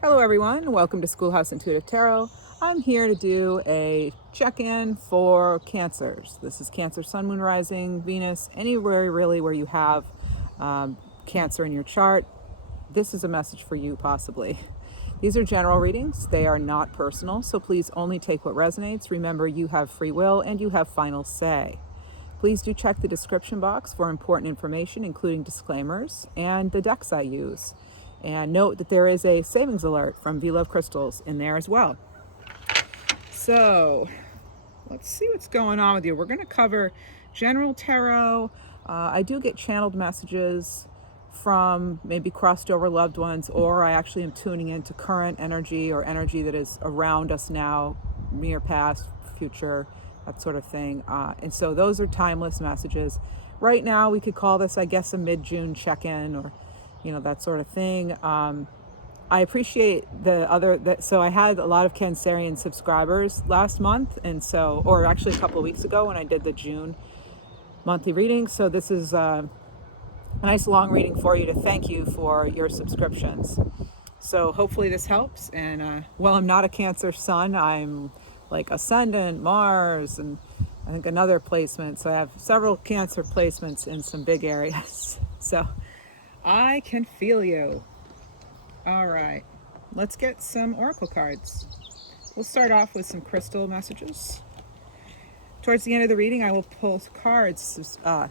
Hello everyone, welcome to Schoolhouse Intuitive Tarot. I'm here to do a check-in for Cancers. This is Cancer, Sun, Moon, Rising, Venus, anywhere really where you have Cancer in your chart. This is a message for you possibly. These are general readings, they are not personal, so please only take what resonates. Remember, you have free will and you have final say. Please do check the description box for important information, including disclaimers and the decks I use. And note that there is a savings alert from V Love Crystals in there as well. So let's see what's going on with you. We're going to cover general tarot. I do get channeled messages from maybe crossed over loved ones, or I actually am tuning into current energy or energy that is around us now, near, past, future, that sort of thing. And so those are timeless messages. Right now, we could call this, I guess, a mid-June check-in, or that sort of thing. I appreciate so I had a lot of Cancerian subscribers last month, or actually a couple of weeks ago when I did the June monthly reading. So this is a nice long reading for you to thank you for your subscriptions. So hopefully this helps. And I'm not a Cancer Sun, I'm like Ascendant, Mars, and I think another placement. So I have several Cancer placements in some big areas. So I can feel you. All right, let's get some oracle cards. We'll start off with some crystal messages. Towards the end of the reading, I will pull cards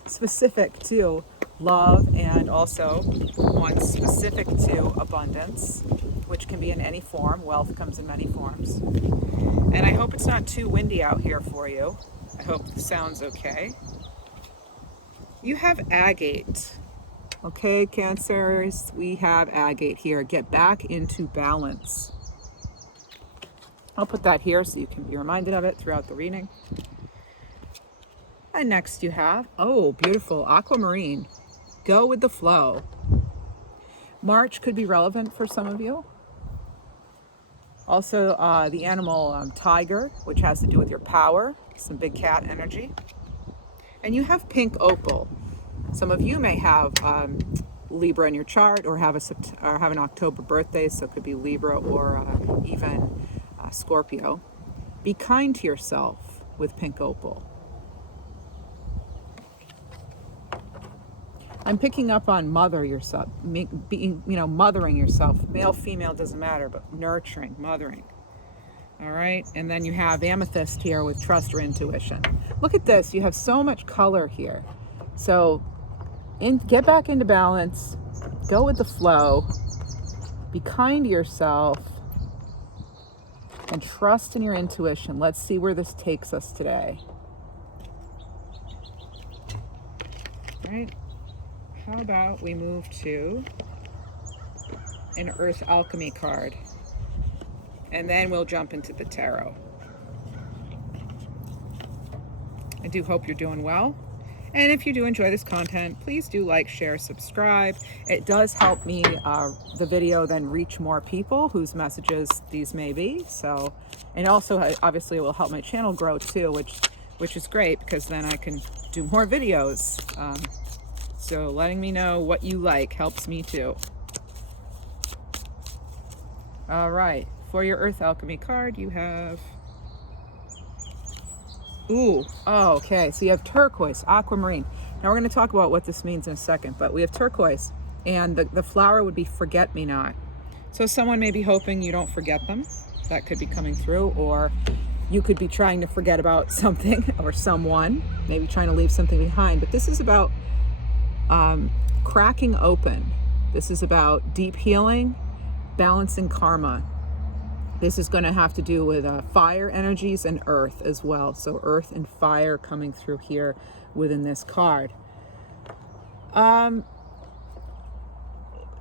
specific to love and also one specific to abundance, which can be in any form. Wealth comes in many forms. And I hope it's not too windy out here for you. I hope the sound's okay. You have agate. Okay, Cancers, we have agate here. Get back into balance. I'll put that here so you can be reminded of it throughout the reading. And next you have, beautiful, aquamarine. Go with the flow. March could be relevant for some of you. Also, the animal tiger, which has to do with your power, some big cat energy. And you have pink opal. Some of you may have Libra in your chart, or have an October birthday, so it could be Libra or even Scorpio. Be kind to yourself with pink opal. I'm picking up on mothering yourself, mothering yourself. Male, female, doesn't matter, but nurturing, mothering. All right, and then you have amethyst here with trust or intuition. Look at this, you have so much color here. So get back into balance, go with the flow, be kind to yourself, and trust in your intuition. Let's see where this takes us today. All right, how about we move to an Earth Alchemy card, and then we'll jump into the tarot. I do hope you're doing well. And if you do enjoy this content, please do like, share, subscribe. It does help me, the video, then reach more people whose messages these may be. So, and also obviously it will help my channel grow too, which is great because then I can do more videos. So letting me know what you like helps me too. All right, for your Earth Alchemy card, you have... okay, so you have turquoise, aquamarine. Now we're going to talk about what this means in a second, but we have turquoise, and the flower would be forget-me-not. So someone may be hoping you don't forget them. That could be coming through, or you could be trying to forget about something or someone, maybe trying to leave something behind. But this is about cracking open. This is about deep healing, balancing karma. This is going to have to do with fire energies and earth as well. So earth and fire coming through here within this card.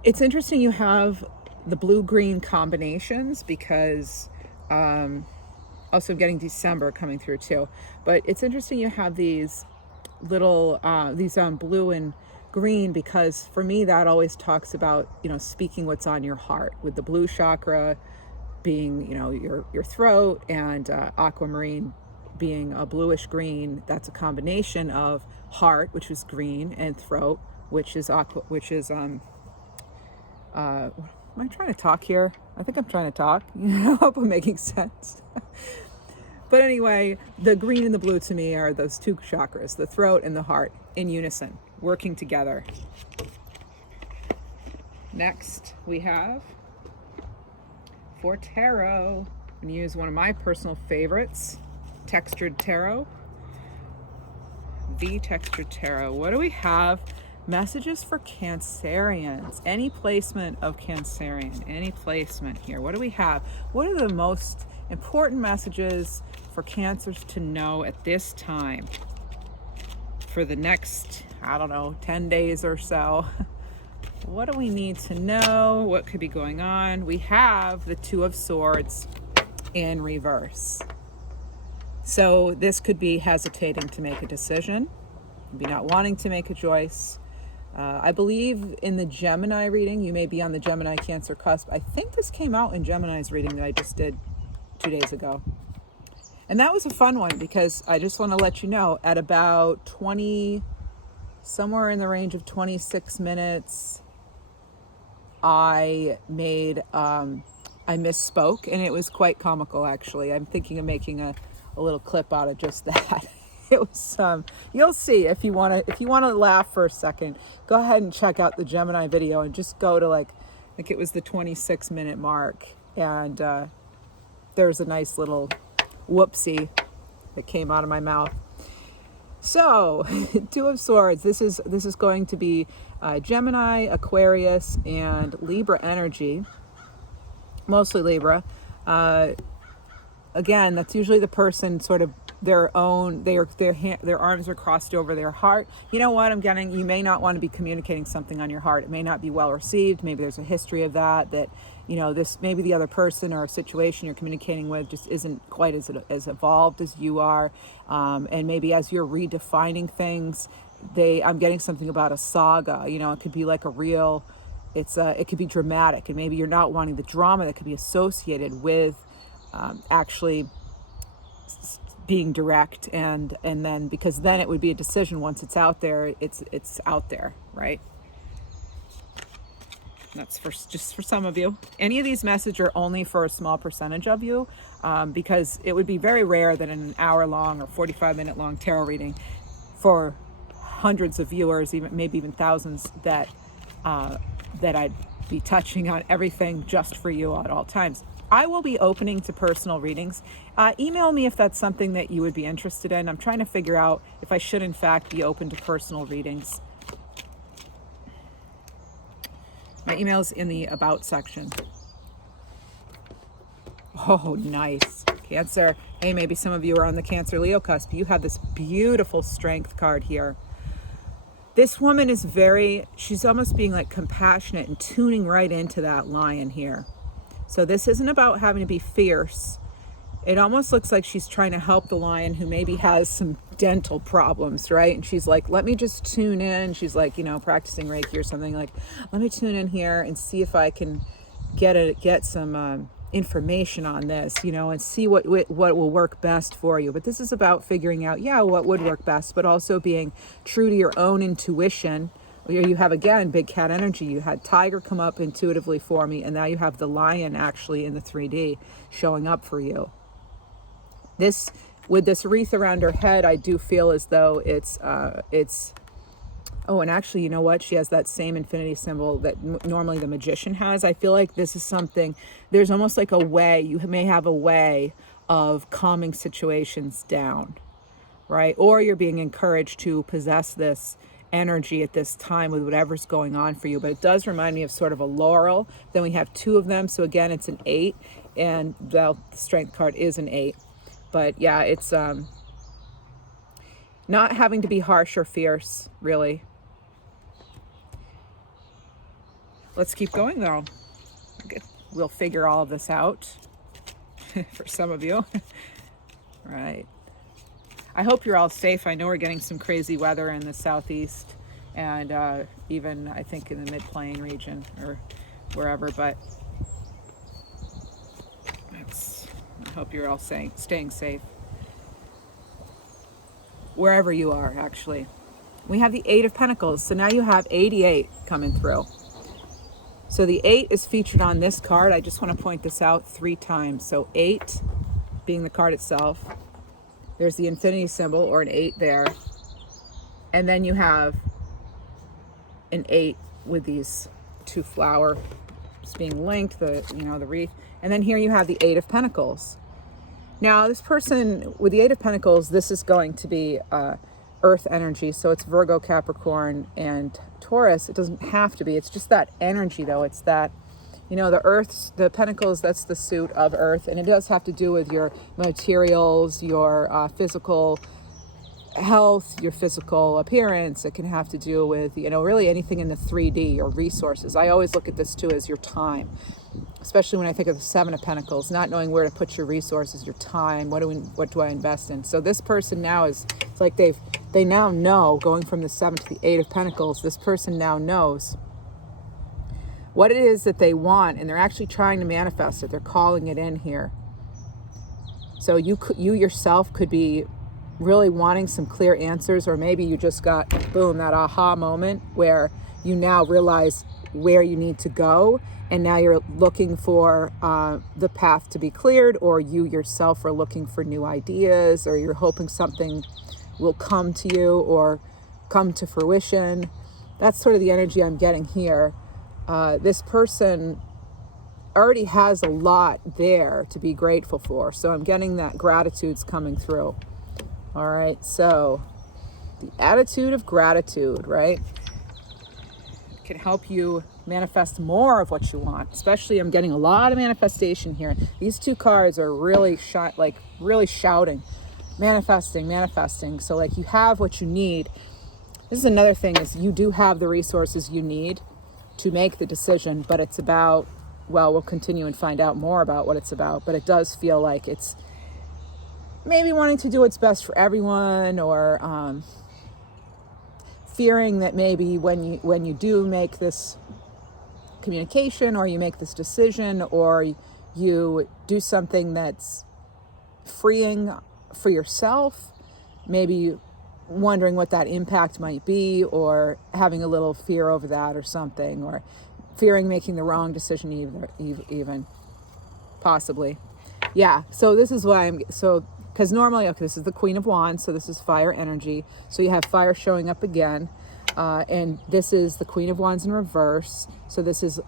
It's interesting you have the blue-green combinations because also getting December coming through too. But it's interesting you have these little, blue and green, because for me that always talks about, speaking what's on your heart, with the blue chakra being, your throat, and aquamarine being a bluish green. That's a combination of heart, which is green, and throat, which is Am I trying to talk here? I think I'm trying to talk. I hope I'm making sense. But anyway, the green and the blue to me are those two chakras, the throat and the heart, in unison, working together. Next, we have, for tarot, I'm going to use one of my personal favorites, textured tarot. The textured tarot. What do we have? Messages for Cancerians. Any placement of Cancerian. Any placement here. What do we have? What are the most important messages for Cancers to know at this time? For the next, 10 days or so. What do we need to know? What could be going on? We have the Two of Swords in reverse. So this could be hesitating to make a decision, maybe not wanting to make a choice. I believe in the Gemini reading, you may be on the Gemini Cancer cusp. I think this came out in Gemini's reading that I just did 2 days ago. And that was a fun one because I just want to let you know at about somewhere in the range of 26 minutes, I misspoke, and it was quite comical actually. I'm thinking of making a little clip out of just that. It was you'll see if you want to laugh for a second, go ahead and check out the Gemini video and just go to I think it was the 26-minute mark, and there's a nice little whoopsie that came out of my mouth. So Two of Swords, this is going to be Gemini, Aquarius, and Libra energy, mostly Libra. Again, that's usually the person sort of their arms are crossed over their heart. You know what I'm getting? You may not want to be communicating something on your heart. It may not be well received. Maybe there's a history of that, this, maybe the other person or a situation you're communicating with just isn't quite as evolved as you are. And maybe as you're redefining things, I'm getting something about a saga. It could be like it could be dramatic, and maybe you're not wanting the drama that could be associated with actually being direct, and then because then it would be a decision. Once it's out there, it's out there, right? That's just for some of you. Any of these messages are only for a small percentage of you, because it would be very rare that in an hour-long or 45-minute long tarot reading for hundreds of viewers, maybe even thousands, that I'd be touching on everything just for you at all times. I will be opening to personal readings. Email me if that's something that you would be interested in. I'm trying to figure out if I should in fact be open to personal readings. My email's in the About section. Oh, nice. Cancer. Hey, maybe some of you are on the Cancer Leo cusp. You have this beautiful Strength card here. This woman is she's almost being compassionate and tuning right into that lion here. So this isn't about having to be fierce. It almost looks like she's trying to help the lion who maybe has some dental problems, right? And she's like, let me just tune in. She's practicing Reiki or something, let me tune in here and see if I can get some information on this, and see what will work best for you. But this is about figuring out, what would work best, but also being true to your own intuition. You have, again, big cat energy. You had tiger come up intuitively for me, and now you have the lion actually in the 3D showing up for you. With this wreath around her head, I do feel as though it's oh, and actually, you know what? She has that same infinity symbol that normally the magician has. I feel like this is something, there's almost like a way, you may have a way of calming situations down, right? Or you're being encouraged to possess this energy at this time with whatever's going on for you. But it does remind me of sort of a laurel. Then we have two of them. So again, it's an 8, and the Strength card is an 8. But yeah, it's not having to be harsh or fierce, really. Let's keep going though. We'll figure all of this out for some of you. Right. I hope you're all safe. I know we're getting some crazy weather in the southeast, and even I think in the mid-plain region or wherever, but I hope you're all staying safe. Wherever you are, actually. We have the 8 of Pentacles, so now you have 88 coming through. So the 8 is featured on this card. I just want to point this out 3 times. So 8 being the card itself. There's the infinity symbol, or an 8 there. And then you have an 8 with these 2 flowers being linked, the wreath. And then here you have the 8 of Pentacles. Now this person with the 8 of Pentacles, this is going to be earth energy. So it's Virgo, Capricorn, and Taurus. It doesn't have to be. It's just that energy though. It's that, the earth, the pentacles, that's the suit of earth. And it does have to do with your materials, your physical health, your physical appearance. It can have to do with, really anything in the 3D, your resources. I always look at this too as your time, especially when I think of the 7 of Pentacles, not knowing where to put your resources, your time. What do I invest in? So this person now it's like they now know, going from the 7 to the 8 of Pentacles, this person now knows what it is that they want, and they're actually trying to manifest it. They're calling it in here. So you yourself could be really wanting some clear answers, or maybe you just got, boom, that aha moment where you now realize where you need to go, and now you're looking for the path to be cleared, or you yourself are looking for new ideas, or you're hoping something will come to you or come to fruition. That's sort of the energy I'm getting here. This person already has a lot there to be grateful for, so I'm getting that gratitude's coming through. All right, so the attitude of gratitude, right, can help you manifest more of what you want. Especially, I'm getting a lot of manifestation here. These 2 cards are really really shouting, manifesting. So like, you have what you need. This is another thing, is you do have the resources you need to make the decision, but it's about, well, we'll continue and find out more about what it's about, but it does feel like it's maybe wanting to do what's best for everyone, or fearing that maybe when you do make this communication, or you make this decision, or you do something that's freeing for yourself, maybe wondering what that impact might be, or having a little fear over that or something, or fearing making the wrong decision even possibly. Yeah, so this is why because normally, okay, this is the Queen of Wands, so this is fire energy. So you have fire showing up again. And this is the Queen of Wands in reverse. So this is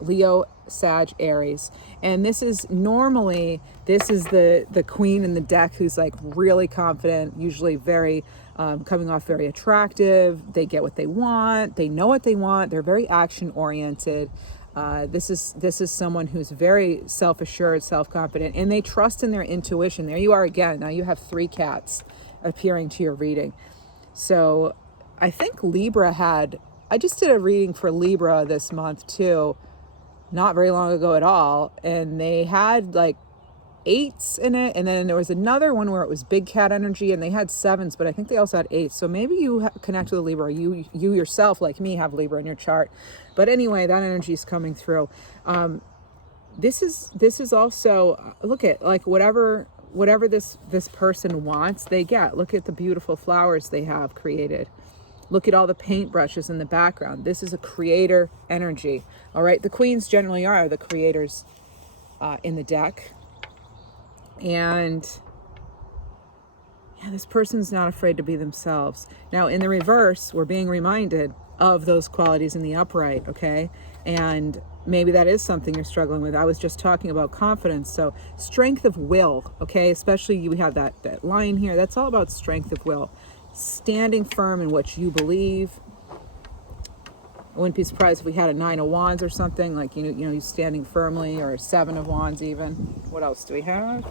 Leo, Sag, Aries. And this is the queen in the deck who's like really confident, usually very coming off very attractive. They get what they want. They know what they want. They're very action oriented. This is someone who's very self-assured, self-confident, and they trust in their intuition. There you are again. Now you have 3 cats appearing to your reading. So I think I just did a reading for Libra this month too, not very long ago at all. And they had like 8s in it. And then there was another one where it was big cat energy, and they had 7s, but I think they also had 8s. So maybe you connect with a Libra. You yourself, like me, have Libra in your chart. But anyway, that energy is coming through. This is also, look at like whatever this person wants, they get. Look at the beautiful flowers they have created. Look at all the paintbrushes in the background. This is a creator energy. All right, the queens generally are the creators in the deck. And yeah, this person's not afraid to be themselves. Now in the reverse, we're being reminded of those qualities in the upright, okay? And maybe that is something you're struggling with. I was just talking about confidence. So strength of will, okay? Especially we have that line here. That's all about strength of will. Standing firm in what you believe. I wouldn't be surprised if we had a 9 of Wands or something, like, you standing firmly, or a 7 of Wands even. What else do we have?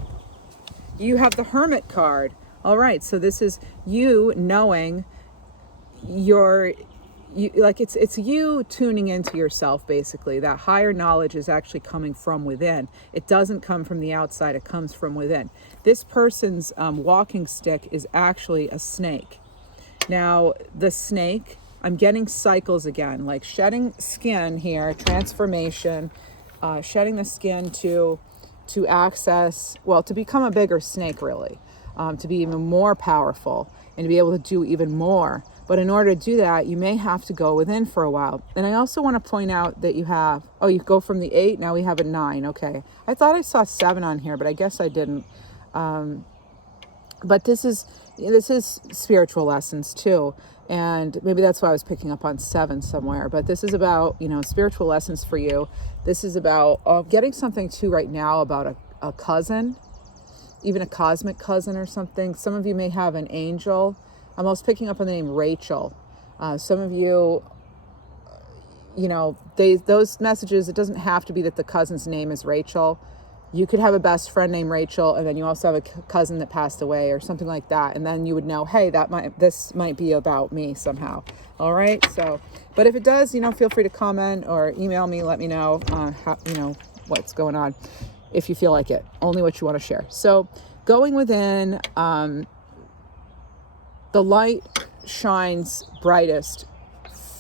You have the Hermit card. All right, so this is you knowing it's you tuning into yourself, basically. That higher knowledge is actually coming from within. It doesn't come from the outside, it comes from within. This person's walking stick is actually a snake. Now, the snake, I'm getting cycles again, like shedding skin here, transformation, shedding the skin to access, to become a bigger snake, really, to be even more powerful and to be able to do even more. But in order to do that, you may have to go within for a while. And I also want to point out that you have, you go from the 8, now we have a 9. Okay. I thought I saw 7 on here, but I guess I didn't. But this is spiritual lessons too. And maybe that's why I was picking up on 7 somewhere. But this is about, spiritual lessons for you. This is about getting something too right now about a cousin, even a cosmic cousin or something. Some of you may have an angel. I'm also picking up on the name Rachel. Some of you, those messages, it doesn't have to be that the cousin's name is Rachel. You could have a best friend named Rachel, and then you also have a cousin that passed away or something like that. And then you would know, hey, this might be about me somehow. All right. So, but if it does, feel free to comment or email me. Let me know, what's going on if you feel like it, only what you want to share. So going within, the light shines brightest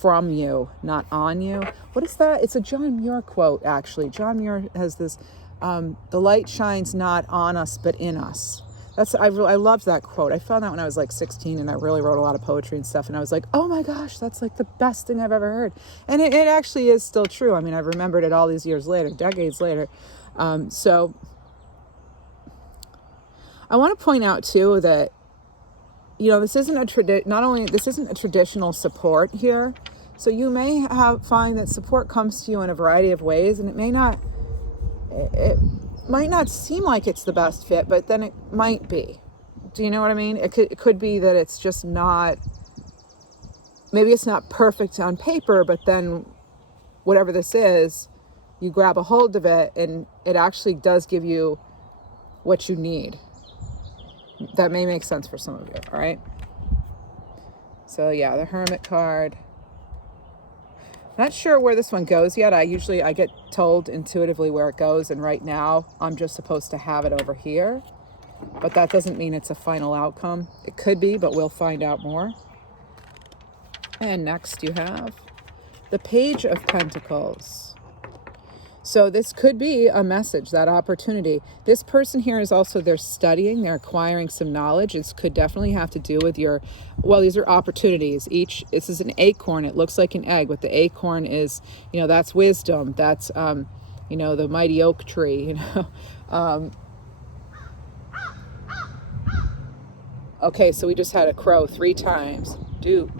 from you, not on you. What is that? It's a John Muir quote, actually. John Muir has this, the light shines not on us, but in us. I loved that quote. I found that when I was like 16 and I really wrote a lot of poetry and stuff. And I was like, oh my gosh, that's like the best thing I've ever heard. And it actually is still true. I mean, I've remembered it all these years later, decades later. So I want to point out too that, this isn't a traditional support here. So you may find that support comes to you in a variety of ways, and it might not seem like it's the best fit, but then it might be. Do you know what I mean? It could be that it's just not, maybe it's not perfect on paper, but then whatever this is, you grab a hold of it and it actually does give you what you need. That may make sense for some of you, all right? So yeah, the Hermit card. Not sure where this one goes yet. I get told intuitively where it goes, and right now I'm just supposed to have it over here. But that doesn't mean it's a final outcome. It could be, but we'll find out more. And next you have the Page of Pentacles. So this could be a message, that opportunity. This person here is also, they're studying, they're acquiring some knowledge. This could definitely have to do with these are opportunities. This is an acorn. It looks like an egg, but the acorn is, that's wisdom. That's, the mighty oak tree, Okay, so we just had a crow 3 times. Do.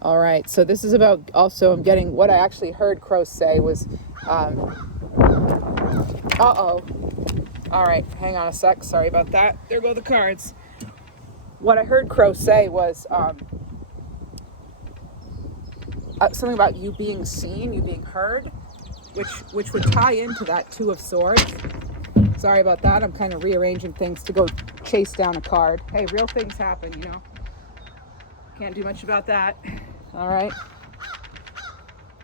All right, so this is about, also I'm getting, what I actually heard crows say was, all right, hang on a sec, sorry about that. There go the cards. What I heard crows say was something about you being seen, you being heard, which would tie into that 2 of Swords. Sorry about that, I'm kind of rearranging things to go chase down a card. Hey, real things happen, Can't do much about that. All right.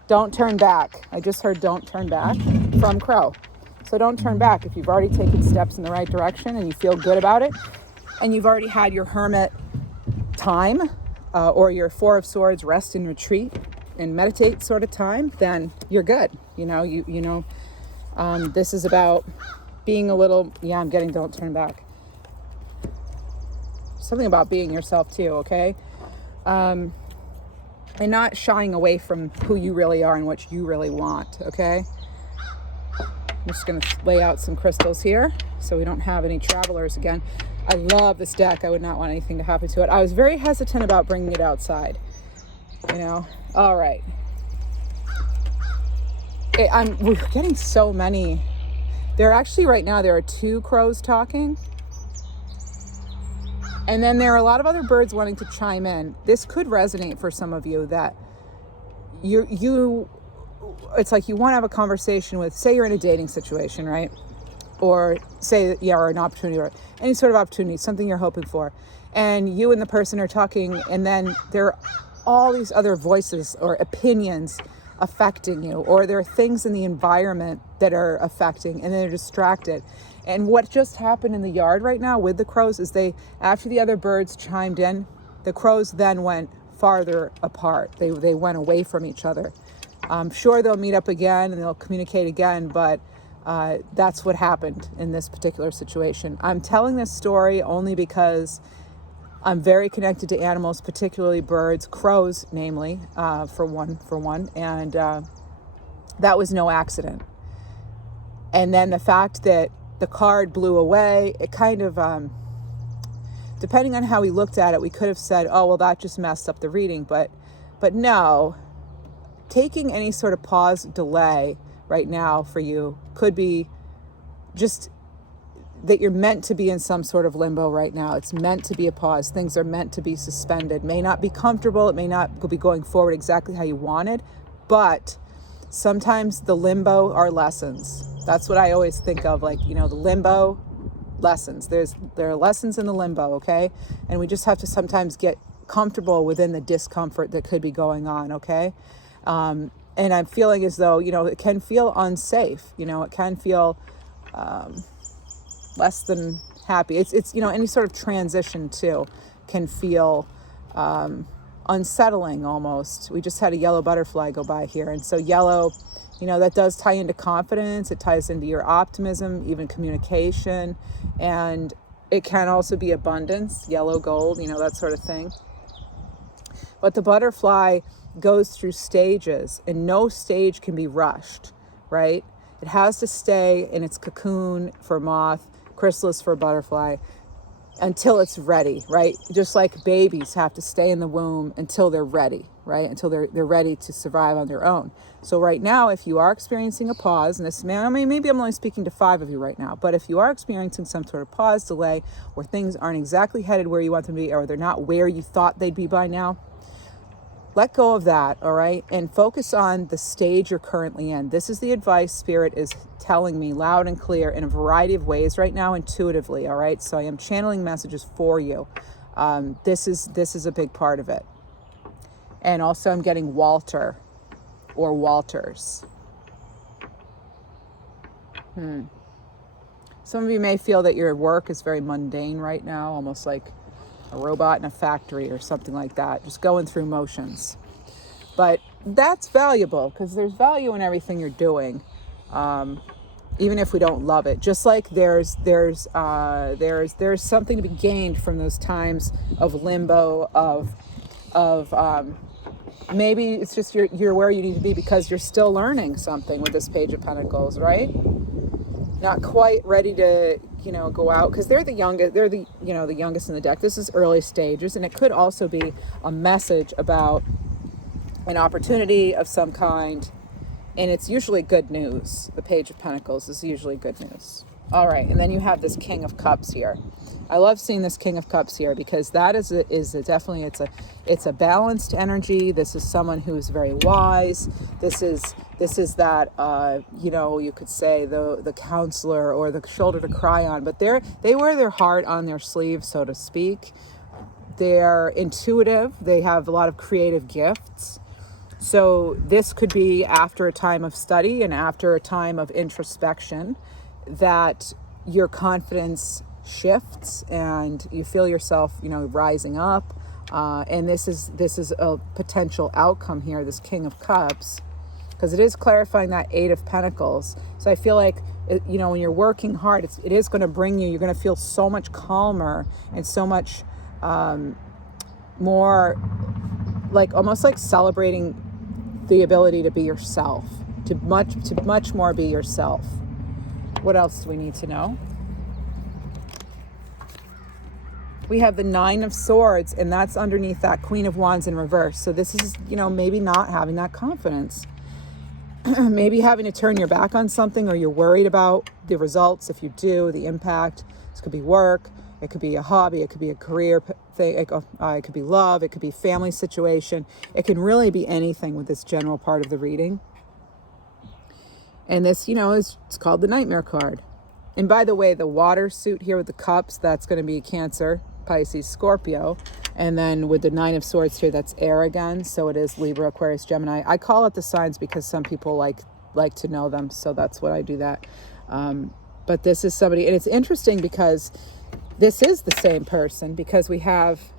Don't turn back. I just heard don't turn back from Crow. So don't turn back. If you've already taken steps in the right direction and you feel good about it, and you've already had your Hermit time, or your 4 of Swords rest and retreat and meditate sort of time, then you're good. This is about being a little, I'm getting don't turn back. Something about being yourself too, okay? And not shying away from who you really are and what you really want, okay? I'm just going to lay out some crystals here so we don't have any travelers again. I love this deck. I would not want anything to happen to it. I was very hesitant about bringing it outside, All right. We're getting so many. There are 2 crows talking. And then there are a lot of other birds wanting to chime in. This could resonate for some of you that it's like you want to have a conversation with, say you're in a dating situation, right? Or say, or an opportunity, or any sort of opportunity, something you're hoping for. And you and the person are talking, and then there are all these other voices or opinions affecting you, or there are things in the environment that are affecting, and they're distracted. And what just happened in the yard right now with the crows is after the other birds chimed in, the crows then went farther apart. They went away from each other. I'm sure they'll meet up again and they'll communicate again, but that's what happened in this particular situation. I'm telling this story only because I'm very connected to animals, particularly birds, crows, namely, for one. And that was no accident. And then the fact that the card blew away, it kind of, depending on how we looked at it, we could have said, oh, well, that just messed up the reading. But no, taking any sort of pause, delay right now for you could be just that you're meant to be in some sort of limbo right now. It's meant to be a pause. Things are meant to be suspended. May not be comfortable. It may not be going forward exactly how you wanted, but sometimes the limbo are lessons. That's what I always think of, like, the limbo lessons. There are lessons in the limbo, okay? And we just have to sometimes get comfortable within the discomfort that could be going on, okay? And I'm feeling as though, it can feel unsafe. It can feel less than happy. It's any sort of transition too can feel unsettling almost. We just had a yellow butterfly go by here. And so yellow, that does tie into confidence. It ties into your optimism, even communication. And it can also be abundance, yellow gold, that sort of thing. But the butterfly goes through stages, and no stage can be rushed, right? It has to stay in its cocoon for moth, chrysalis for butterfly, until it's ready, right? Just like babies have to stay in the womb until they're ready, right? Until they're ready to survive on their own. So right now, if you are experiencing a pause, and maybe I'm only speaking to 5 of you right now, but if you are experiencing some sort of pause, delay, or things aren't exactly headed where you want them to be, or they're not where you thought they'd be by now, let go of that, all right? And focus on the stage you're currently in. This is the advice Spirit is telling me loud and clear in a variety of ways right now, intuitively, all right? So I am channeling messages for you. This is a big part of it. And also I'm getting Walter or Walters. Some of you may feel that your work is very mundane right now, almost like a robot in a factory or something like that, just going through motions. But that's valuable because there's value in everything you're doing, even if we don't love it. Just like there's something to be gained from those times of limbo, of maybe it's just you're where you need to be because you're still learning something with this Page of Pentacles, right? Not quite ready to go out because they're the youngest. They're the youngest in the deck. This is early stages, and it could also be a message about an opportunity of some kind, and it's usually good news. The Page of Pentacles is usually good news. All right, and then you have this King of Cups here. I love seeing this King of Cups here because that is definitely it's a balanced energy. This is someone who is very wise. This is that you could say the counselor or the shoulder to cry on. But they wear their heart on their sleeve, so to speak. They're intuitive. They have a lot of creative gifts. So this could be after a time of study and after a time of introspection that your confidence shifts and you feel yourself, rising up. And this is a potential outcome here, this King of Cups, because it is clarifying that 8 of Pentacles. So I feel like, when you're working hard, it is going to bring you're going to feel so much calmer and so much more almost like celebrating the ability to be yourself, to much more be yourself. What else do we need to know? We have the 9 of Swords, and that's underneath that Queen of Wands in reverse. So this is, maybe not having that confidence. Maybe having to turn your back on something, or you're worried about the results. If you do, the impact. This could be work. It could be a hobby. It could be a career thing. It could be love. It could be family situation. It can really be anything with this general part of the reading. And this, it's called the Nightmare card. And by the way, the water suit here with the cups, that's going to be Cancer, Pisces, Scorpio. And then with the 9 of Swords here, that's air again. So it is Libra, Aquarius, Gemini. I call it the signs because some people like to know them. So that's what I do that. But this is somebody, and it's interesting because this is the same person, because we have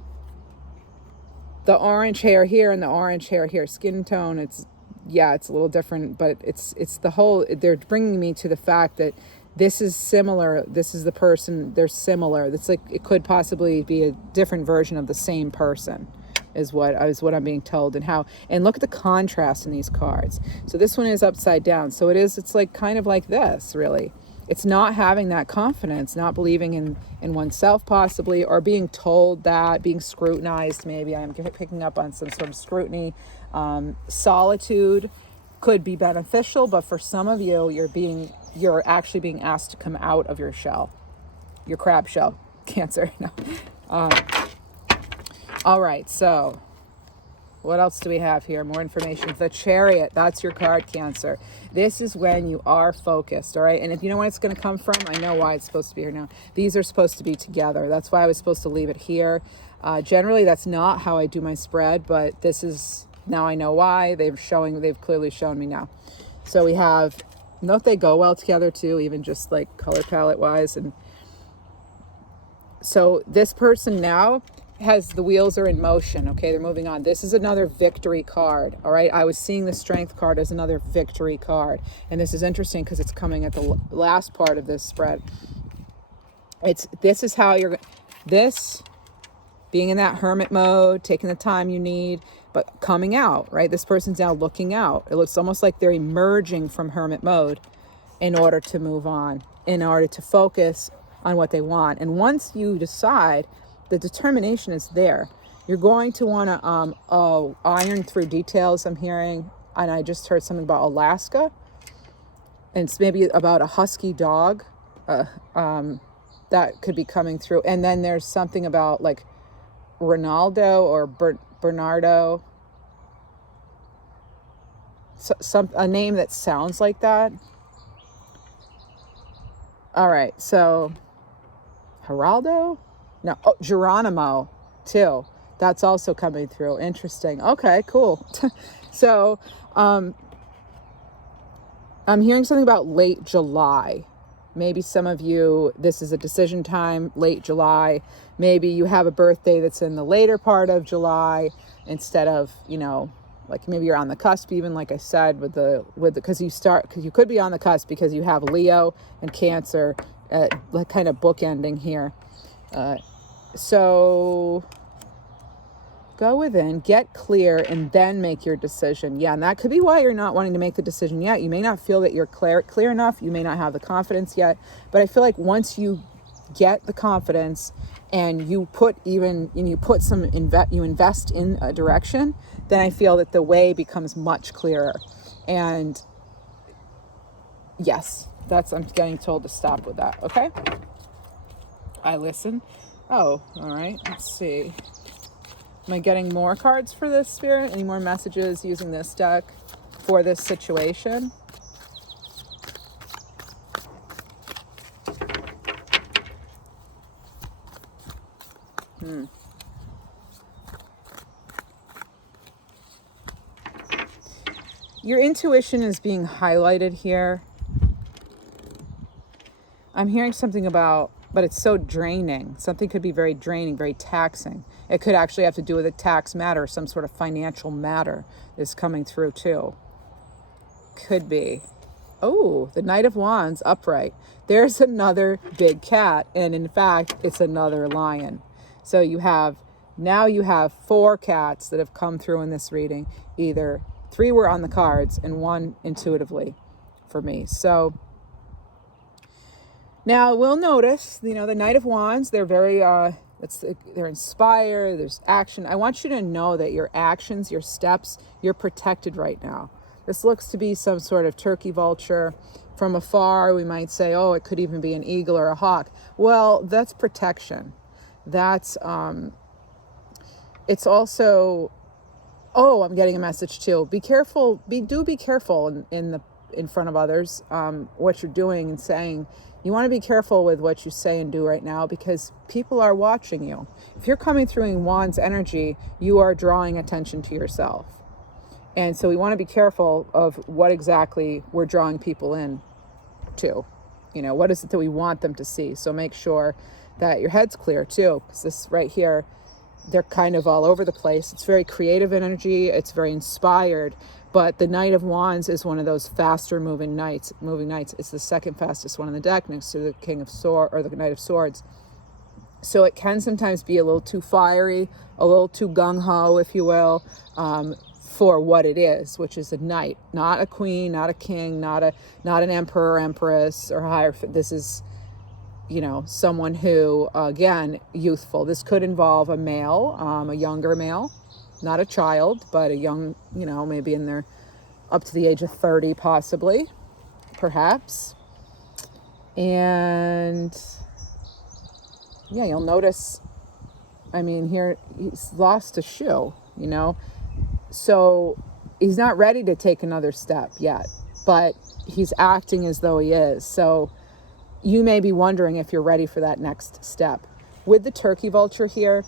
the orange hair here and the orange hair here. Skin tone, it's a little different, but it's the whole, they're bringing me to the fact that this is similar. This is the person. They're similar. It's like it could possibly be a different version of the same person, is what I'm being told. And look at the contrast in these cards. So this one is upside down. So it's like kind of like this, really. It's not having that confidence, not believing in oneself possibly, or being told that, being scrutinized. Maybe I'm picking up on some sort of scrutiny. Solitude could be beneficial, but for some of you, you're actually being asked to come out of your shell, your crab shell, Cancer. No. All right, so what else do we have here? More information. The Chariot, that's your card, Cancer. This is when you are focused, all right? And if you know when it's going to come from, I know why it's supposed to be here now. These are supposed to be together. That's why I was supposed to leave it here. Generally, that's not how I do my spread, but this is, now I know why. They've clearly shown me now. So we have, don't they go well together too, even just like color palette wise? And so this person now has, the wheels are in motion. Okay, they're moving on. This is another victory card. All right, I was seeing the Strength card as another victory card, and this is interesting because it's coming at the last part of this spread. This is how this being in that hermit mode, taking the time you need, but coming out, right? This person's now looking out. It looks almost like they're emerging from hermit mode in order to move on, in order to focus on what they want. And once you decide, the determination is there. You're going to want to iron through details, I'm hearing. And I just heard something about Alaska. And it's maybe about a husky dog that could be coming through. And then there's something about like Ronaldo or Bernardo. A name that sounds like that. All right, so Geraldo? No, Geronimo too. That's also coming through. Interesting. Okay, cool. So I'm hearing something about late July. Maybe some of you, this is a decision time, late July. Maybe you have a birthday that's in the later part of July instead of, like maybe you're on the cusp, even like I said, because you could be on the cusp because you have Leo and Cancer, like kind of bookending here. So go within, get clear, and then make your decision. Yeah, and that could be why you're not wanting to make the decision yet. You may not feel that you're clear enough. You may not have the confidence yet. But I feel like once you get the confidence and you invest in a direction, then I feel that the way becomes much clearer. And yes, I'm getting told to stop with that. Okay. I listen. Oh, all right. Let's see. Am I getting more cards for this, Spirit? Any more messages using this deck for this situation? Your intuition is being highlighted here. I'm hearing something about, but it's so draining. Something could be very draining, very taxing. It could actually have to do with a tax matter, some sort of financial matter is coming through too. Could be. Oh, the Knight of Wands upright. There's another big cat, and in fact, it's another lion. So you have 4 cats that have come through in this reading. Either 3 were on the cards and 1 intuitively for me. So now we'll notice, the Knight of Wands, they're very, they're inspired, there's action. I want you to know that your actions, your steps, you're protected right now. This looks to be some sort of turkey vulture. From afar, we might say, oh, it could even be an eagle or a hawk. Well, that's protection. That's, it's also, oh, I'm getting a message too. Be careful, be careful in front of others, what you're doing and saying. You want to be careful with what you say and do right now because people are watching you. If you're coming through in Wands energy, you are drawing attention to yourself. And so we want to be careful of what exactly we're drawing people in to. What is it that we want them to see? So make sure that your head's clear too, because this right here, they're kind of all over the place. It's very creative energy. It's very inspired, But the Knight of Wands is one of those faster moving knights. It's the second fastest one in the deck, next to the King of Swords or the Knight of Swords. So it can sometimes be a little too fiery, a little too gung-ho, if you will, for what it is, which is a knight, not a queen, not a king, not an emperor or empress or higher. This is, someone who, again, youthful. This could involve a male, a younger male, not a child, but a young, maybe in their up to the age of 30, possibly, perhaps. And yeah, you'll notice, here he's lost a shoe, so he's not ready to take another step yet, but he's acting as though he is. So you may be wondering if you're ready for that next step. With the turkey vulture here,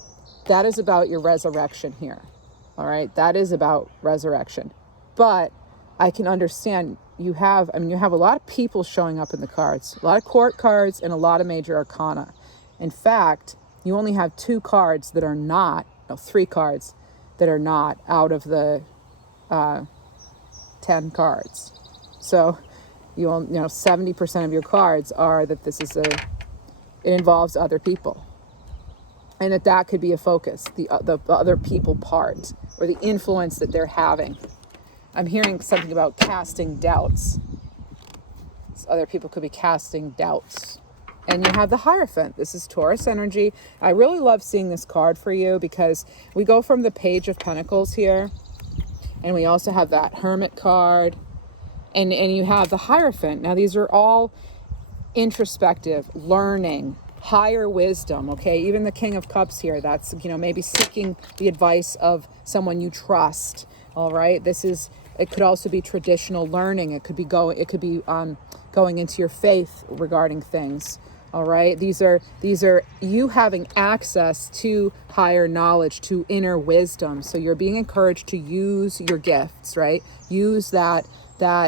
that is about your resurrection here. All right, that is about resurrection. But I can understand you have a lot of people showing up in the cards, a lot of court cards and a lot of major arcana. In fact, you only have 2 cards that are not, 3 cards that are not out of the 10 cards. So 70% of your cards are that it involves other people. And that could be a focus, the other people part, or the influence that they're having. I'm hearing something about casting doubts. So other people could be casting doubts. And you have the Hierophant. This is Taurus energy. I really love seeing this card for you because we go from the Page of Pentacles here, and we also have that Hermit card, and you have the Hierophant. Now these are all introspective, learning, higher wisdom, okay? Even the King of Cups here, that's, maybe seeking the advice of someone you trust, all right? It could also be traditional learning. It could be going into your faith regarding things, all right? These are you having access to higher knowledge, to inner wisdom. So you're being encouraged to use your gifts, right? Use that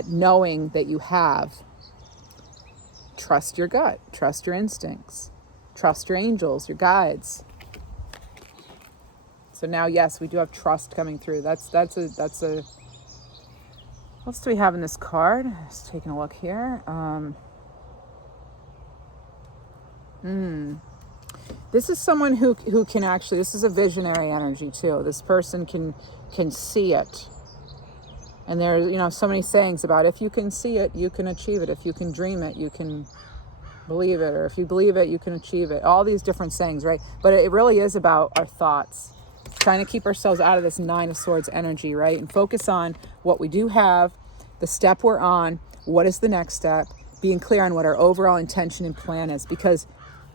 knowing that you have. Trust your gut, trust your instincts, trust your angels, your guides. So now, yes, we do have trust coming through. That's a. What else do we have in this card? Just taking a look here. This is someone who can actually. This is a visionary energy too. This person can see it. And there's, so many sayings about if you can see it, you can achieve it. If you can dream it, you can believe it. Or if you believe it, you can achieve it. All these different sayings, right? But it really is about our thoughts. Trying to keep ourselves out of this 9 of Swords energy, right? And focus on what we do have, the step we're on, what is the next step, being clear on what our overall intention and plan is. Because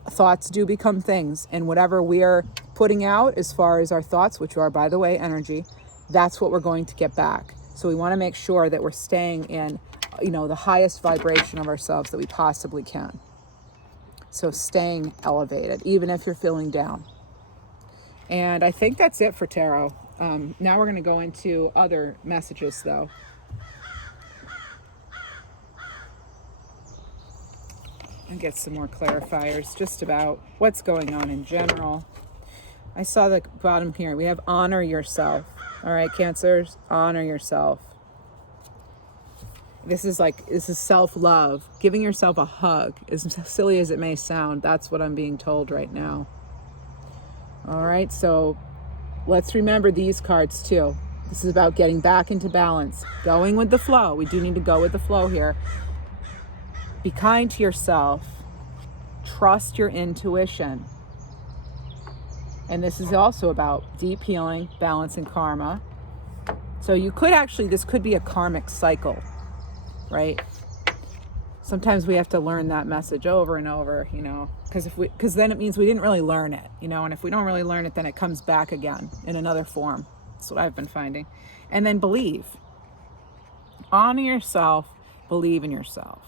thoughts do become things. And whatever we're putting out as far as our thoughts, which are, by the way, energy, that's what we're going to get back. So we want to make sure that we're staying in, the highest vibration of ourselves that we possibly can. So staying elevated, even if you're feeling down. And I think that's it for tarot. Now we're going to go into other messages, though. And get some more clarifiers just about what's going on in general. I saw the bottom here. We have honor yourself. All right, Cancers, honor yourself. This is self-love. Giving yourself a hug, as silly as it may sound, that's what I'm being told right now. All right, so let's remember these cards too. This is about getting back into balance, going with the flow. We do need to go with the flow here. Be kind to yourself. Trust your intuition. And this is also about deep healing, balance, and karma. So this could be a karmic cycle, right? Sometimes we have to learn that message over and over, because then it means we didn't really learn it, and if we don't really learn it, then it comes back again in another form. That's what I've been finding. And then believe. Honor yourself, believe in yourself.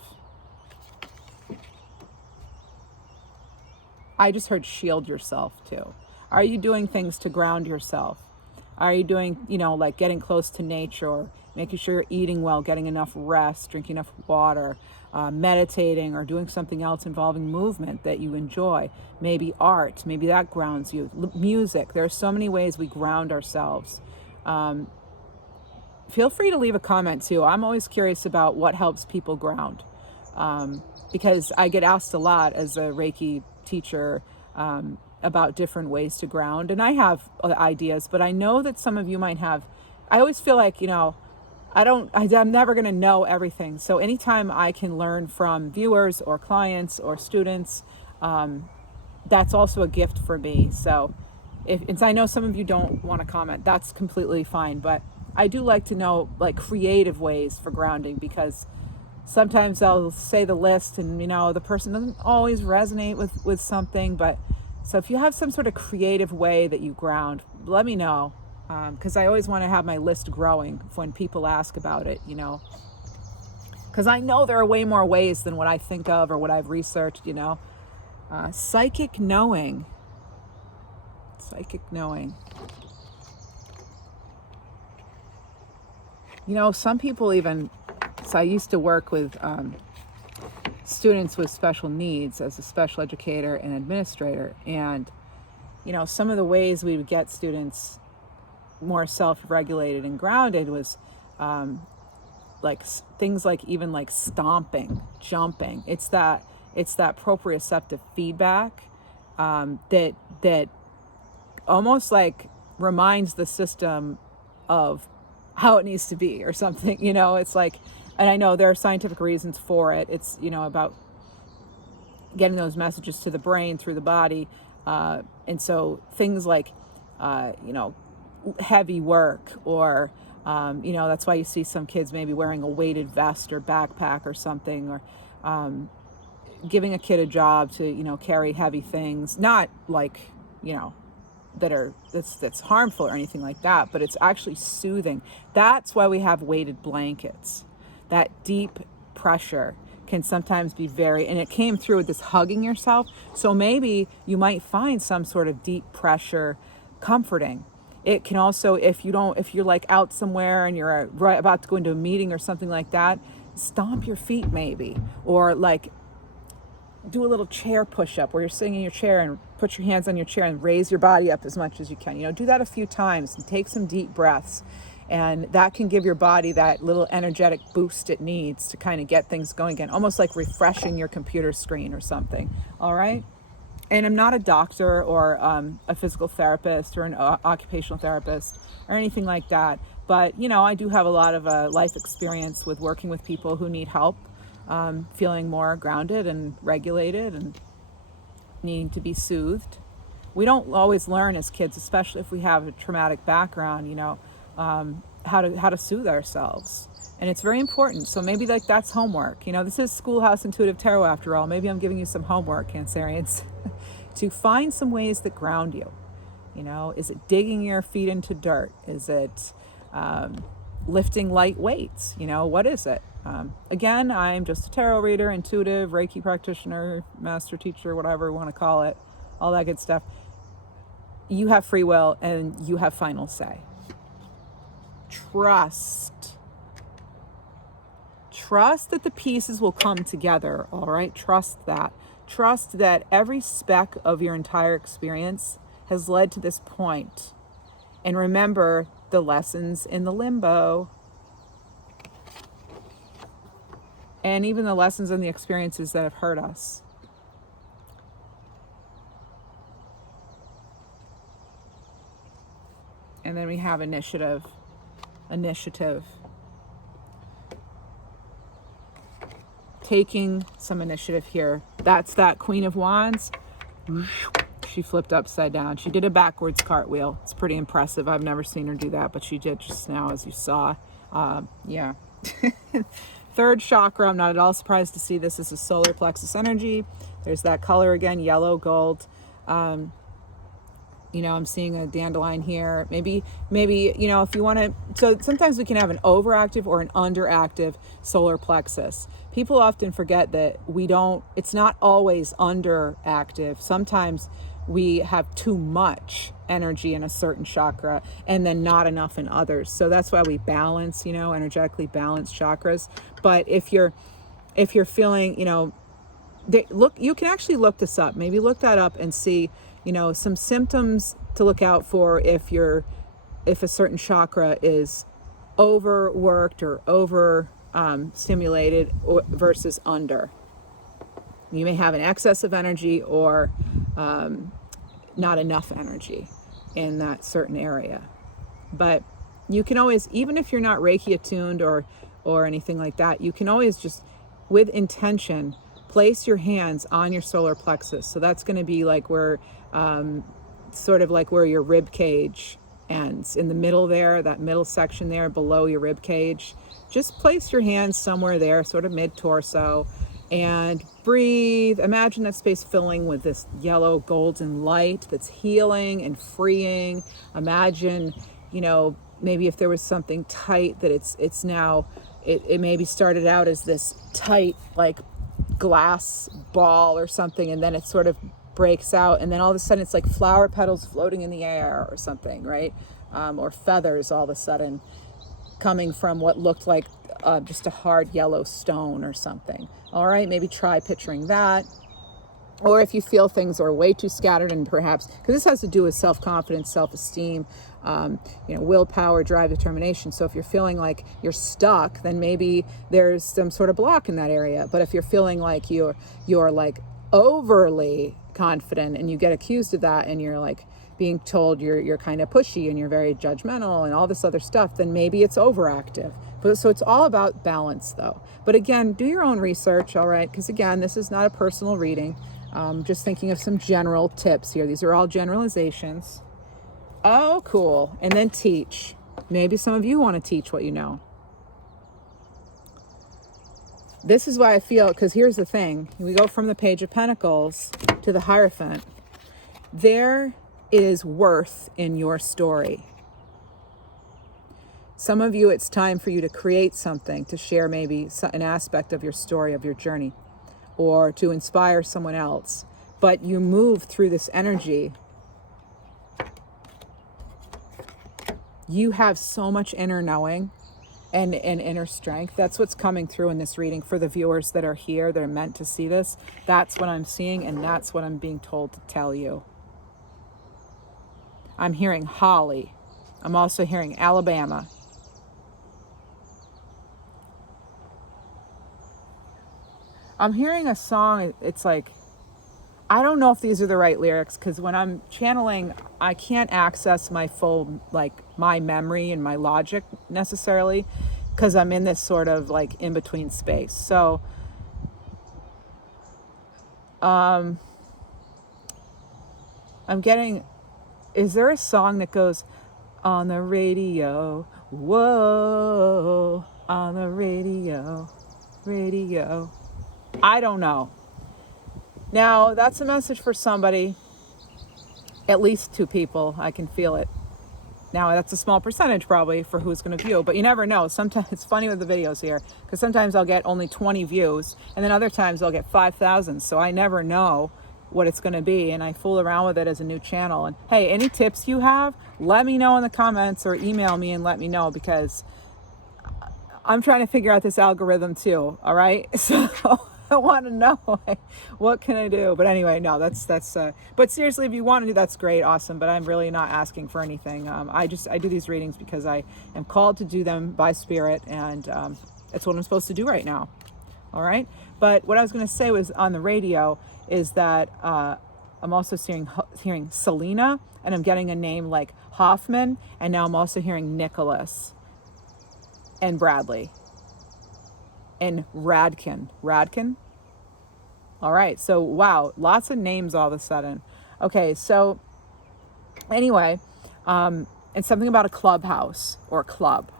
I just heard shield yourself too. Are you doing things to ground yourself? Are you doing, like getting close to nature, or making sure you're eating well, getting enough rest, drinking enough water, meditating, or doing something else involving movement that you enjoy? Maybe art, maybe that grounds you. Music, there are so many ways we ground ourselves. feel free to leave a comment too. I'm always curious about what helps people ground, because I get asked a lot as a Reiki teacher about different ways to ground, and I have ideas, but I know that some of you might have. I always feel like, I'm never going to know everything. So anytime I can learn from viewers or clients or students, that's also a gift for me. So and I know some of you don't want to comment, that's completely fine. But I do like to know like creative ways for grounding, because sometimes I'll say the list and, the person doesn't always resonate with something. But so if you have some sort of creative way that you ground, let me know. Because I always want to have my list growing when people ask about it, because I know there are way more ways than what I think of or what I've researched, psychic knowing. Some people even, so I used to work with students with special needs as a special educator and administrator. And, some of the ways we would get students more self-regulated and grounded was like things like even like stomping, jumping. It's that proprioceptive feedback that almost like reminds the system of how it needs to be or something. It's like, and I know there are scientific reasons for it. It's about getting those messages to the brain through the body, and so things like heavy work, or that's why you see some kids maybe wearing a weighted vest or backpack or something, or giving a kid a job to carry heavy things, not like that's harmful or anything like that, but it's actually soothing. That's why we have weighted blankets. That deep pressure can sometimes be and it came through with this hugging yourself, so maybe you might find some sort of deep pressure comforting. It can also, if you're like out somewhere and you're right about to go into a meeting or something like that, stomp your feet maybe, or like do a little chair push-up where you're sitting in your chair and put your hands on your chair and raise your body up as much as you can. Do that a few times and take some deep breaths, and that can give your body that little energetic boost it needs to kind of get things going again, almost like refreshing your computer screen or something. All right. And I'm not a doctor or a physical therapist or an occupational therapist or anything like that. But, I do have a lot of life experience with working with people who need help, feeling more grounded and regulated and needing to be soothed. We don't always learn as kids, especially if we have a traumatic background, how to soothe ourselves. And it's very important. So maybe like that's homework. This is Schoolhouse Intuitive Tarot after all. Maybe I'm giving you some homework, Cancerians, to find some ways that ground you. Is it digging your feet into dirt? Is it lifting light weights? What is it? Again, I'm just a tarot reader, intuitive, Reiki practitioner, master teacher, whatever you want to call it, all that good stuff. You have free will and you have final say. Trust that the pieces will come together, all right? Trust that. Trust that every speck of your entire experience has led to this point. And remember the lessons in the limbo. And even the lessons and the experiences that have hurt us. And then we have initiative. Taking some initiative here. That's that Queen of Wands. She flipped upside down. She did a backwards cartwheel. It's pretty impressive. I've never seen her do that, but she did just now, as you saw. Yeah. Third chakra, I'm not at all surprised to see this is a solar plexus energy. There's that color again, yellow, gold. I'm seeing a dandelion here. Maybe, if you want to, so sometimes we can have an overactive or an underactive solar plexus. People often forget that it's not always underactive. Sometimes we have too much energy in a certain chakra and then not enough in others. So that's why we balance, energetically balance chakras. But if you're feeling, you can actually look this up. Maybe look that up and see, some symptoms to look out for if a certain chakra is overworked or over stimulated versus under. You may have an excess of energy or not enough energy in that certain area. But you can always, even if you're not Reiki attuned or anything like that, you can always just, with intention, place your hands on your solar plexus. So that's going to be like where, sort of like where your rib cage ends, in the middle there, that middle section there below your rib cage. Just place your hands somewhere there, sort of mid-torso, and breathe. Imagine that space filling with this yellow golden light that's healing and freeing. Imagine, maybe if there was something tight, that it's now, it maybe started out as this tight, like glass ball or something, and then it sort of breaks out, and then all of a sudden it's like flower petals floating in the air or something, right? Or feathers all of a sudden coming from what looked like just a hard yellow stone or something. All right, maybe try picturing that. Or if you feel things are way too scattered, and perhaps, because this has to do with self-confidence, self-esteem, willpower, drive, determination. So if you're feeling like you're stuck, then maybe there's some sort of block in that area. But if you're feeling like you're like overly confident, and you get accused of that, and you're like being told you're kind of pushy and you're very judgmental and all this other stuff, then maybe it's overactive. So it's all about balance, though. But again, do your own research, all right? Because again, this is not a personal reading. Just thinking of some general tips here. These are all generalizations. Oh, cool. And then teach. Maybe some of you want to teach what you know. This is why I feel, because here's the thing. We go from the Page of Pentacles to the Hierophant. There is worth in your story. Some of you, it's time for you to create something, to share maybe an aspect of your story, of your journey, or to inspire someone else. But you move through this energy. You have so much inner knowing and inner strength. That's what's coming through in this reading for the viewers that are here, that are meant to see this. That's what I'm seeing, and that's what I'm being told to tell you. I'm hearing Holly. I'm also hearing Alabama. I'm hearing a song. It's like, I don't know if these are the right lyrics, because when I'm channeling, I can't access my full, like my memory and my logic necessarily, because I'm in this sort of like in-between space. So, I'm getting, is there a song that goes, on the radio, whoa, on the radio, radio. I don't know. Now, that's a message for somebody, at least 2 people. I can feel it. Now, that's a small percentage probably for who's going to view, but you never know. Sometimes it's funny with the videos here, because sometimes I'll get only 20 views, and then other times I'll get 5,000. So I never know what it's going to be, and I fool around with it as a new channel. And hey, any tips you have, let me know in the comments, or email me and let me know, because I'm trying to figure out this algorithm too. All right. So I want to know, like, what can I do? But anyway, no, that's but seriously, if you want to do, that's great. Awesome. But I'm really not asking for anything. I do these readings because I am called to do them by spirit, and it's what I'm supposed to do right now. All right. But what I was going to say was, on the radio, is that I'm also hearing Selena, and I'm getting a name like Hoffman, and now I'm also hearing Nicholas and Bradley and Radkin. All right. So, wow, lots of names all of a sudden. Okay. So anyway, and something about a clubhouse or club.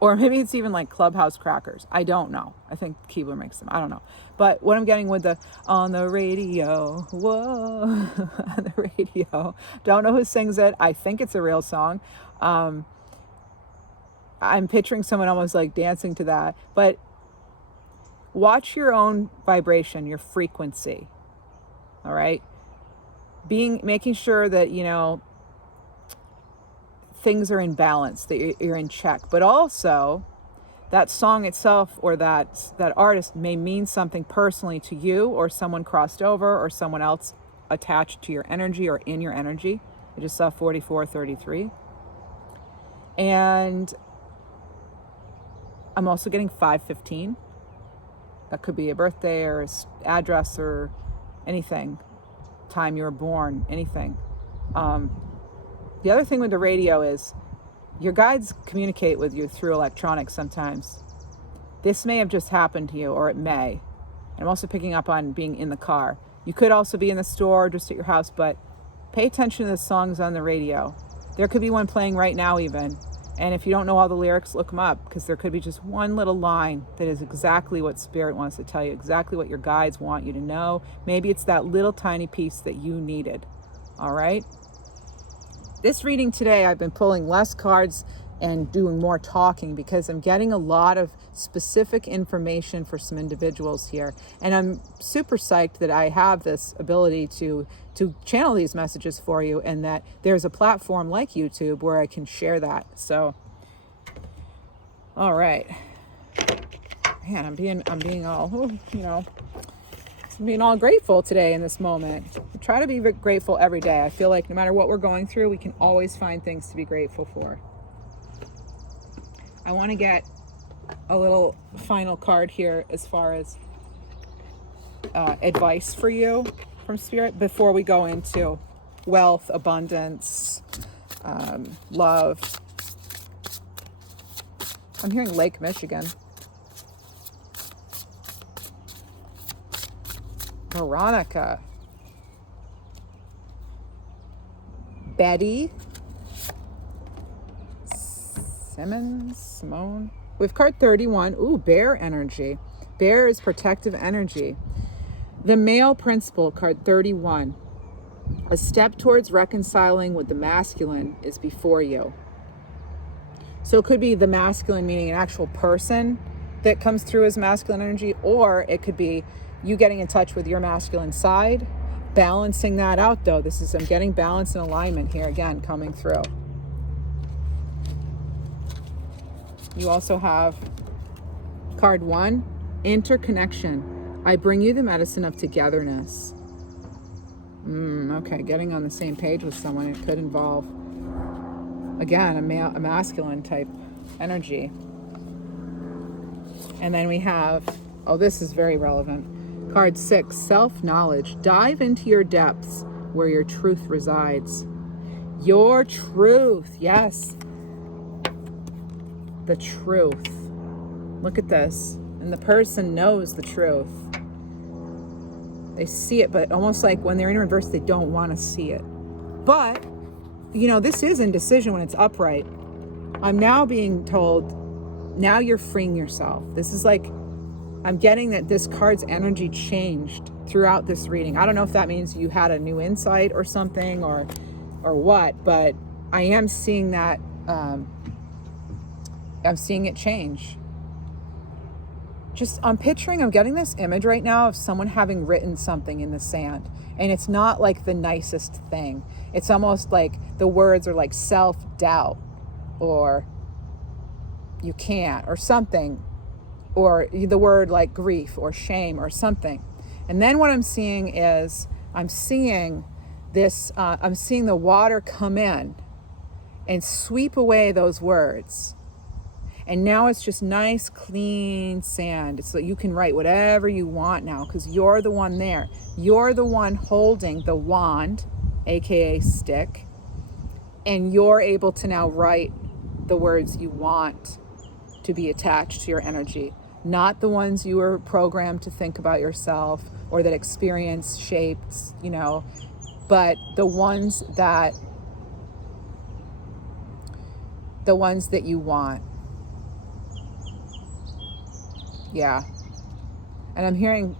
Or maybe it's even like Clubhouse crackers. I don't know. I think Keebler makes them. I don't know. But what I'm getting with the on the radio, whoa, on the radio. Don't know who sings it. I think it's a real song. I'm picturing someone almost like dancing to that. But watch your own vibration, your frequency. All right? Making sure that, things are in balance, that you're in check. But also, that song itself or that artist may mean something personally to you, or someone crossed over, or someone else attached to your energy or in your energy. I just saw 4433. And I'm also getting 515. That could be a birthday or address or anything, time you were born, anything. The other thing with the radio is your guides communicate with you through electronics sometimes. This may have just happened to you, or it may. And I'm also picking up on being in the car. You could also be in the store, just at your house, but pay attention to the songs on the radio. There could be one playing right now even. And if you don't know all the lyrics, look them up, because there could be just one little line that is exactly what Spirit wants to tell you, exactly what your guides want you to know. Maybe it's that little tiny piece that you needed. All right? This reading today, I've been pulling less cards and doing more talking because I'm getting a lot of specific information for some individuals here. And I'm super psyched that I have this ability to channel these messages for you, and that there's a platform like YouTube where I can share that. So, all right. Man, I'm being all, I'm being all grateful today in this moment. I try to be grateful every day. I feel like no matter what we're going through, we can always find things to be grateful for. I want to get a little final card here as far as advice for you from Spirit before we go into wealth, abundance, love. I'm hearing Lake Michigan. Veronica. Betty. Simone. We've card 31. Ooh, bear energy. Bear is protective energy. The male principle, card 31. A step towards reconciling with the masculine is before you. So it could be the masculine meaning an actual person that comes through as masculine energy, or it could be you getting in touch with your masculine side, balancing that out though. I'm getting balance and alignment here again coming through. You also have card 1, interconnection. I bring you the medicine of togetherness. Okay, getting on the same page with someone. It could involve, again, a masculine type energy. And then we have, this is very relevant. Card 6, self-knowledge. Dive into your depths where your truth resides. Your truth, yes. The truth. Look at this. And the person knows the truth. They see it, but almost like when they're in reverse, they don't want to see it. But, this is indecision when it's upright. I'm now being told, now you're freeing yourself. This is like, I'm getting that this card's energy changed throughout this reading. I don't know if that means you had a new insight or something or what, but I am seeing that, I'm seeing it change. I'm getting this image right now of someone having written something in the sand. And it's not like the nicest thing. It's almost like the words are like self-doubt, or you can't, or something. Or the word like grief or shame or something. And then what I'm seeing is, I'm seeing the water come in and sweep away those words. And now it's just nice, clean sand. It's so you can write whatever you want now, because you're the one there. You're the one holding the wand, aka stick, and you're able to now write the words you want to be attached to your energy. Not the ones you were programmed to think about yourself or that experience shapes, but the ones that you want. Yeah. And I'm hearing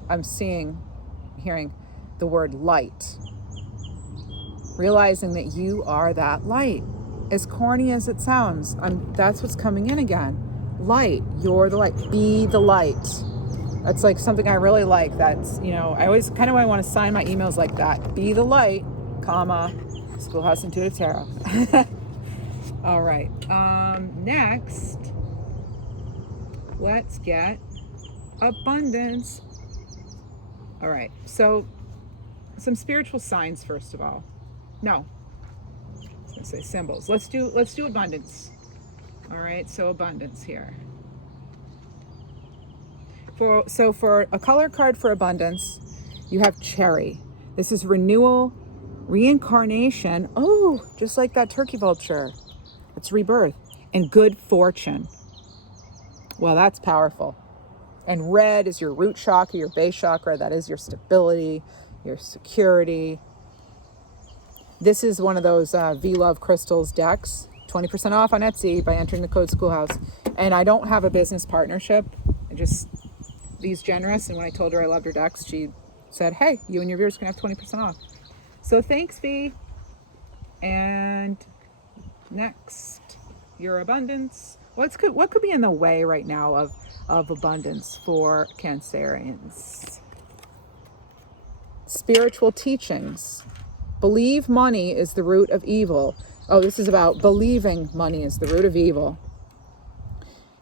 the word light. Realizing that you are that light. As corny as it sounds, that's what's coming in again. Light. You're the light. Be the light. That's like something I really like. That's, I always kind of want to sign my emails like that. Be the light, Schoolhouse Intuitive Tarot. All right. Next, let's get abundance. All right. So some spiritual signs, first of all. No. I was going to say symbols. Let's do abundance. All right. So abundance here. For a color card for abundance, you have cherry. This is renewal, reincarnation. Oh, just like that turkey vulture. It's rebirth and good fortune. Well, that's powerful. And red is your root chakra, your base chakra. That is your stability, your security. This is one of those V-Love Crystals decks. 20% off on Etsy by entering the code Schoolhouse. And I don't have a business partnership. I just, V's generous. And when I told her I loved her decks, she said, hey, you and your viewers can have 20% off. So thanks, V. And next, your abundance. What could be in the way right now of abundance for Cancerians? Spiritual teachings. Believe money is the root of evil. Oh, this is about believing money is the root of evil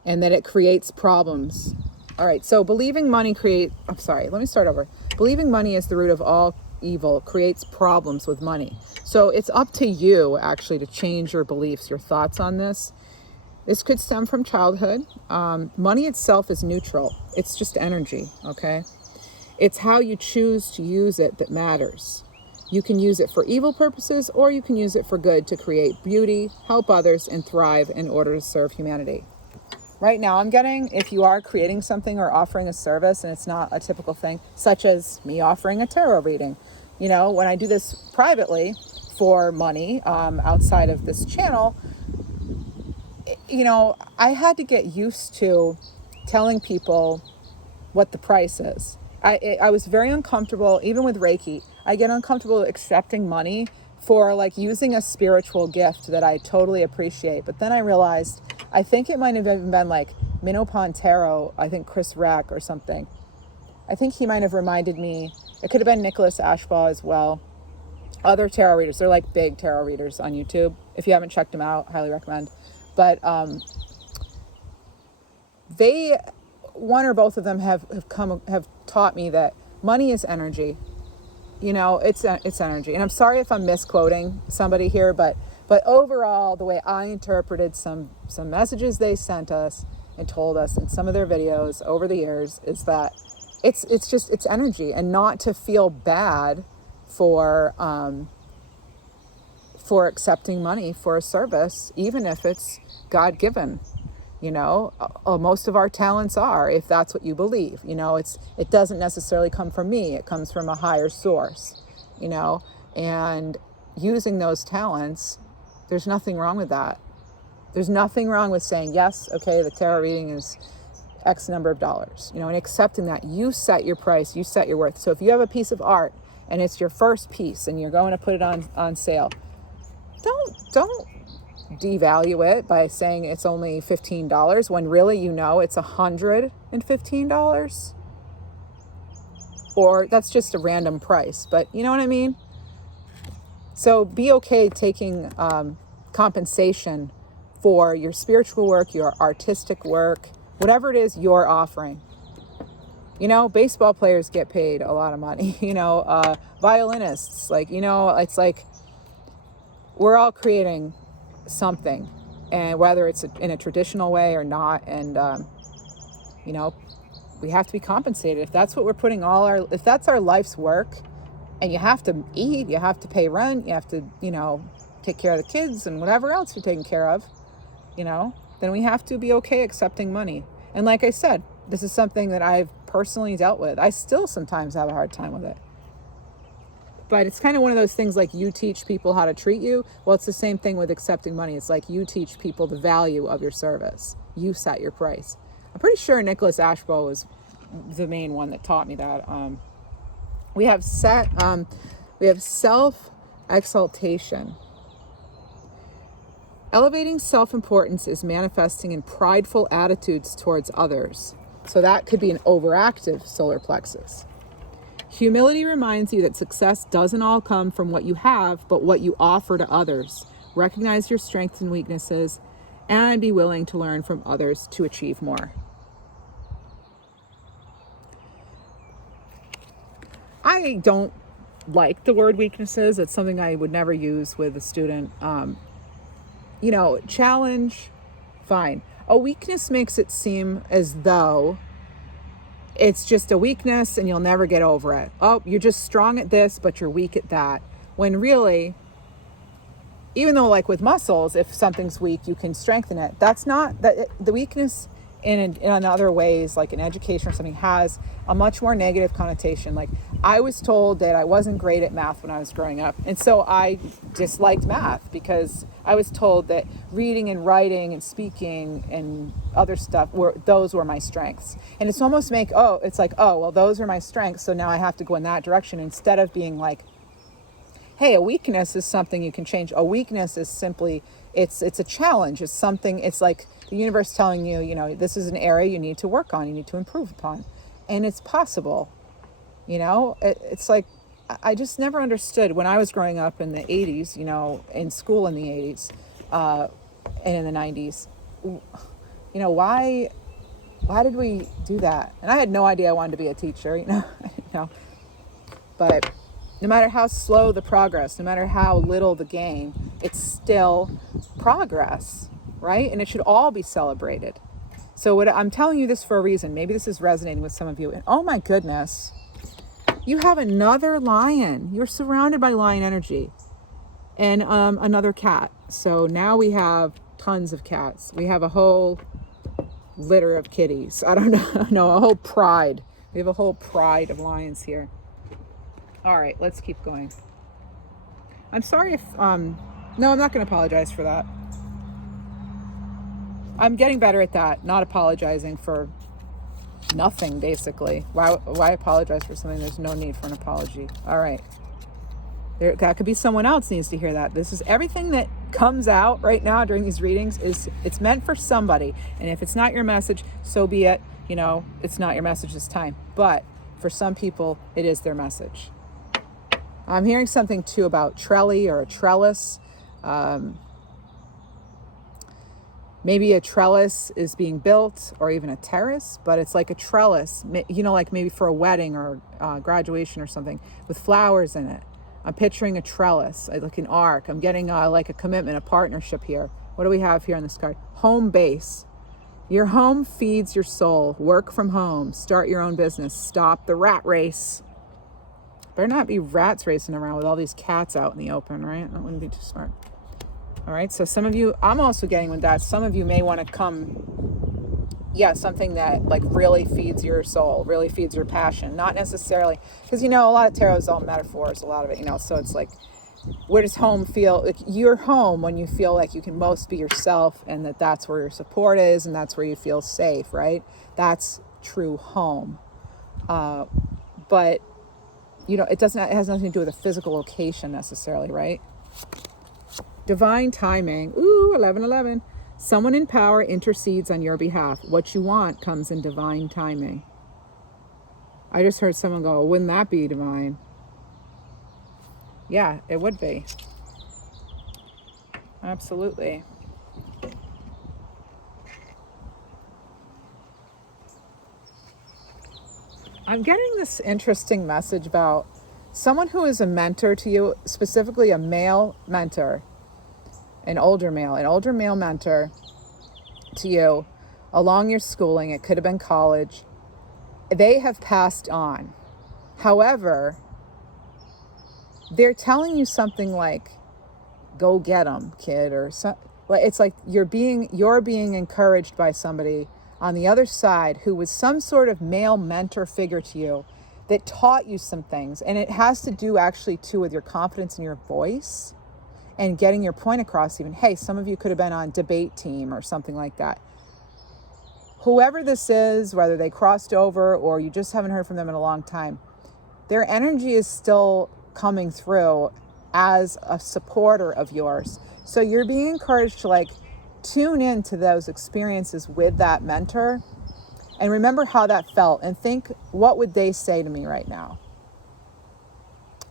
and that it creates problems. All right, so believing money let me start over. Believing money is the root of all evil creates problems with money. So it's up to you actually to change your beliefs, your thoughts on this. This could stem from childhood. Money itself is neutral. It's just energy, okay? It's how you choose to use it that matters. You can use it for evil purposes, or you can use it for good to create beauty, help others, and thrive in order to serve humanity. Right now, I'm getting, if you are creating something or offering a service and it's not a typical thing, such as me offering a tarot reading. You know, when I do this privately for money outside of this channel, you know, I had to get used to telling people what the price is. I was very uncomfortable, even with Reiki. I get uncomfortable accepting money for like using a spiritual gift that I totally appreciate. But then I realized, I think it might have even been like Minopon Tarot, I think Chris Rack or something. I think he might have reminded me, it could have been Nicholas Ashbaugh as well. Other tarot readers, they're like big tarot readers on YouTube. If you haven't checked them out, highly recommend. But they, one or both of them have taught me that money is energy. You know, it's energy. And I'm sorry if I'm misquoting somebody here, but overall, the way I interpreted some messages they sent us and told us in some of their videos over the years is that it's energy, and not to feel bad for accepting money for a service, even if it's God-given. You know, most of our talents are, if that's what you believe. You know, it doesn't necessarily come from me. It comes from a higher source, you know, and using those talents, there's nothing wrong with that. There's nothing wrong with saying, yes, okay, the tarot reading is X number of dollars, you know, and accepting that. You set your price, you set your worth. So if you have a piece of art and it's your first piece and you're going to put it on sale, don't devalue it by saying it's only $15 when really, you know, it's $115, or that's just a random price, but you know what I mean? So be okay taking compensation for your spiritual work, your artistic work, whatever it is you're offering. You know, baseball players get paid a lot of money, you know, violinists, like, you know, it's like we're all creating something, and whether it's in a traditional way or not, and you know, we have to be compensated if that's what we're putting if that's our life's work, and you have to eat, you have to pay rent, you have to, you know, take care of the kids and whatever else you're taking care of, you know, then we have to be okay accepting money. And like I said, this is something that I've personally dealt with. I still sometimes have a hard time with it. But it's kind of one of those things like you teach people how to treat you. Well, it's the same thing with accepting money. It's like you teach people the value of your service. You set your price. I'm pretty sure Nicholas Ashbaugh was the main one that taught me that. We have self-exaltation. Elevating self-importance is manifesting in prideful attitudes towards others. So that could be an overactive solar plexus. Humility reminds you that success doesn't all come from what you have, but what you offer to others. Recognize your strengths and weaknesses, and be willing to learn from others to achieve more. I don't like the word weaknesses. It's something I would never use with a student. You know, challenge, fine. A weakness makes it seem as though it's just a weakness and you'll never get over it. Oh, you're just strong at this, but you're weak at that. When really, even though like with muscles, if something's weak, you can strengthen it. That's not that the weakness in other ways, like in education or something, has a much more negative connotation. Like I was told that I wasn't great at math when I was growing up. And so I disliked math because I was told that reading and writing and speaking and other stuff those were my strengths. And it's almost well, those are my strengths. So now I have to go in that direction instead of being like, hey, a weakness is something you can change. A weakness is simply, it's a challenge. It's something, it's like the universe telling you, this is an area you need to work on, you need to improve upon. And it's possible, it's like, I just never understood when I was growing up in the 80s, in school in the 80s, and in the 90s, why did we do that? And I had no idea I wanted to be a teacher, but no matter how slow the progress, no matter how little the gain, it's still progress, right? And it should all be celebrated. So I'm telling you this for a reason. Maybe this is resonating with some of you. And oh my goodness, you have another lion. You're surrounded by lion energy and another cat. So now we have tons of cats. We have a whole litter of kitties. I don't know, no, a whole pride. We have a whole pride of lions here. All right, let's keep going. I'm sorry if, no, I'm not going to apologize for that. I'm getting better at that, not apologizing for nothing, basically. Why apologize for something? There's no need for an apology. All right. That could be someone else needs to hear that. This is everything that comes out right now during these readings it's meant for somebody. And if it's not your message, so be it. It's not your message this time. But for some people, it is their message. I'm hearing something too about trellis or a trellis. Maybe a trellis is being built or even a terrace, but it's like a trellis, like maybe for a wedding or graduation or something with flowers in it. I'm picturing a trellis, like an arc. I'm getting like a commitment, a partnership here. What do we have here on this card? Home base. Your home feeds your soul. Work from home. Start your own business. Stop the rat race. Better not be rats racing around with all these cats out in the open, right? That wouldn't be too smart. All right, so some of you, I'm also getting with that. Some of you may want to come, something that like really feeds your soul, really feeds your passion. Not necessarily, because a lot of tarot is all metaphors, a lot of it, so it's like, where does home feel? Like your home when you feel like you can most be yourself and that's where your support is and that's where you feel safe, right? That's true home. But it has nothing to do with a physical location necessarily, right? Divine timing. Ooh, 11:11. Someone in power intercedes on your behalf. What you want comes in divine timing. I just heard someone go, wouldn't that be divine? Yeah, it would be. Absolutely. I'm getting this interesting message about someone who is a mentor to you, specifically a male mentor, an older male mentor to you along your schooling. It could have been college. They have passed on. However, they're telling you something like, go get them, kid, or something. It's like you're being encouraged by somebody on the other side who was some sort of male mentor figure to you that taught you some things. And it has to do actually too with your confidence in your voice and getting your point across. Even, hey, some of you could have been on debate team or something like that. Whoever this is, whether they crossed over or you just haven't heard from them in a long time, their energy is still coming through as a supporter of yours. So you're being encouraged to tune into those experiences with that mentor and remember how that felt and think, what would they say to me right now?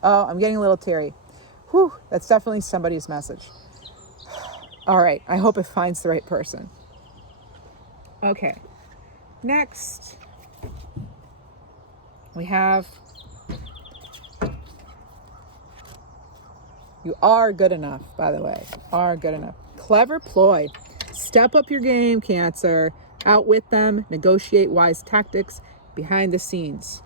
Oh, I'm getting a little teary. Whew, that's definitely somebody's message. All right, I hope it finds the right person. Okay, next we have, you are good enough, by the way, are good enough. Clever ploy. Step up your game, Cancer. Outwit them, negotiate wise tactics, behind the scenes.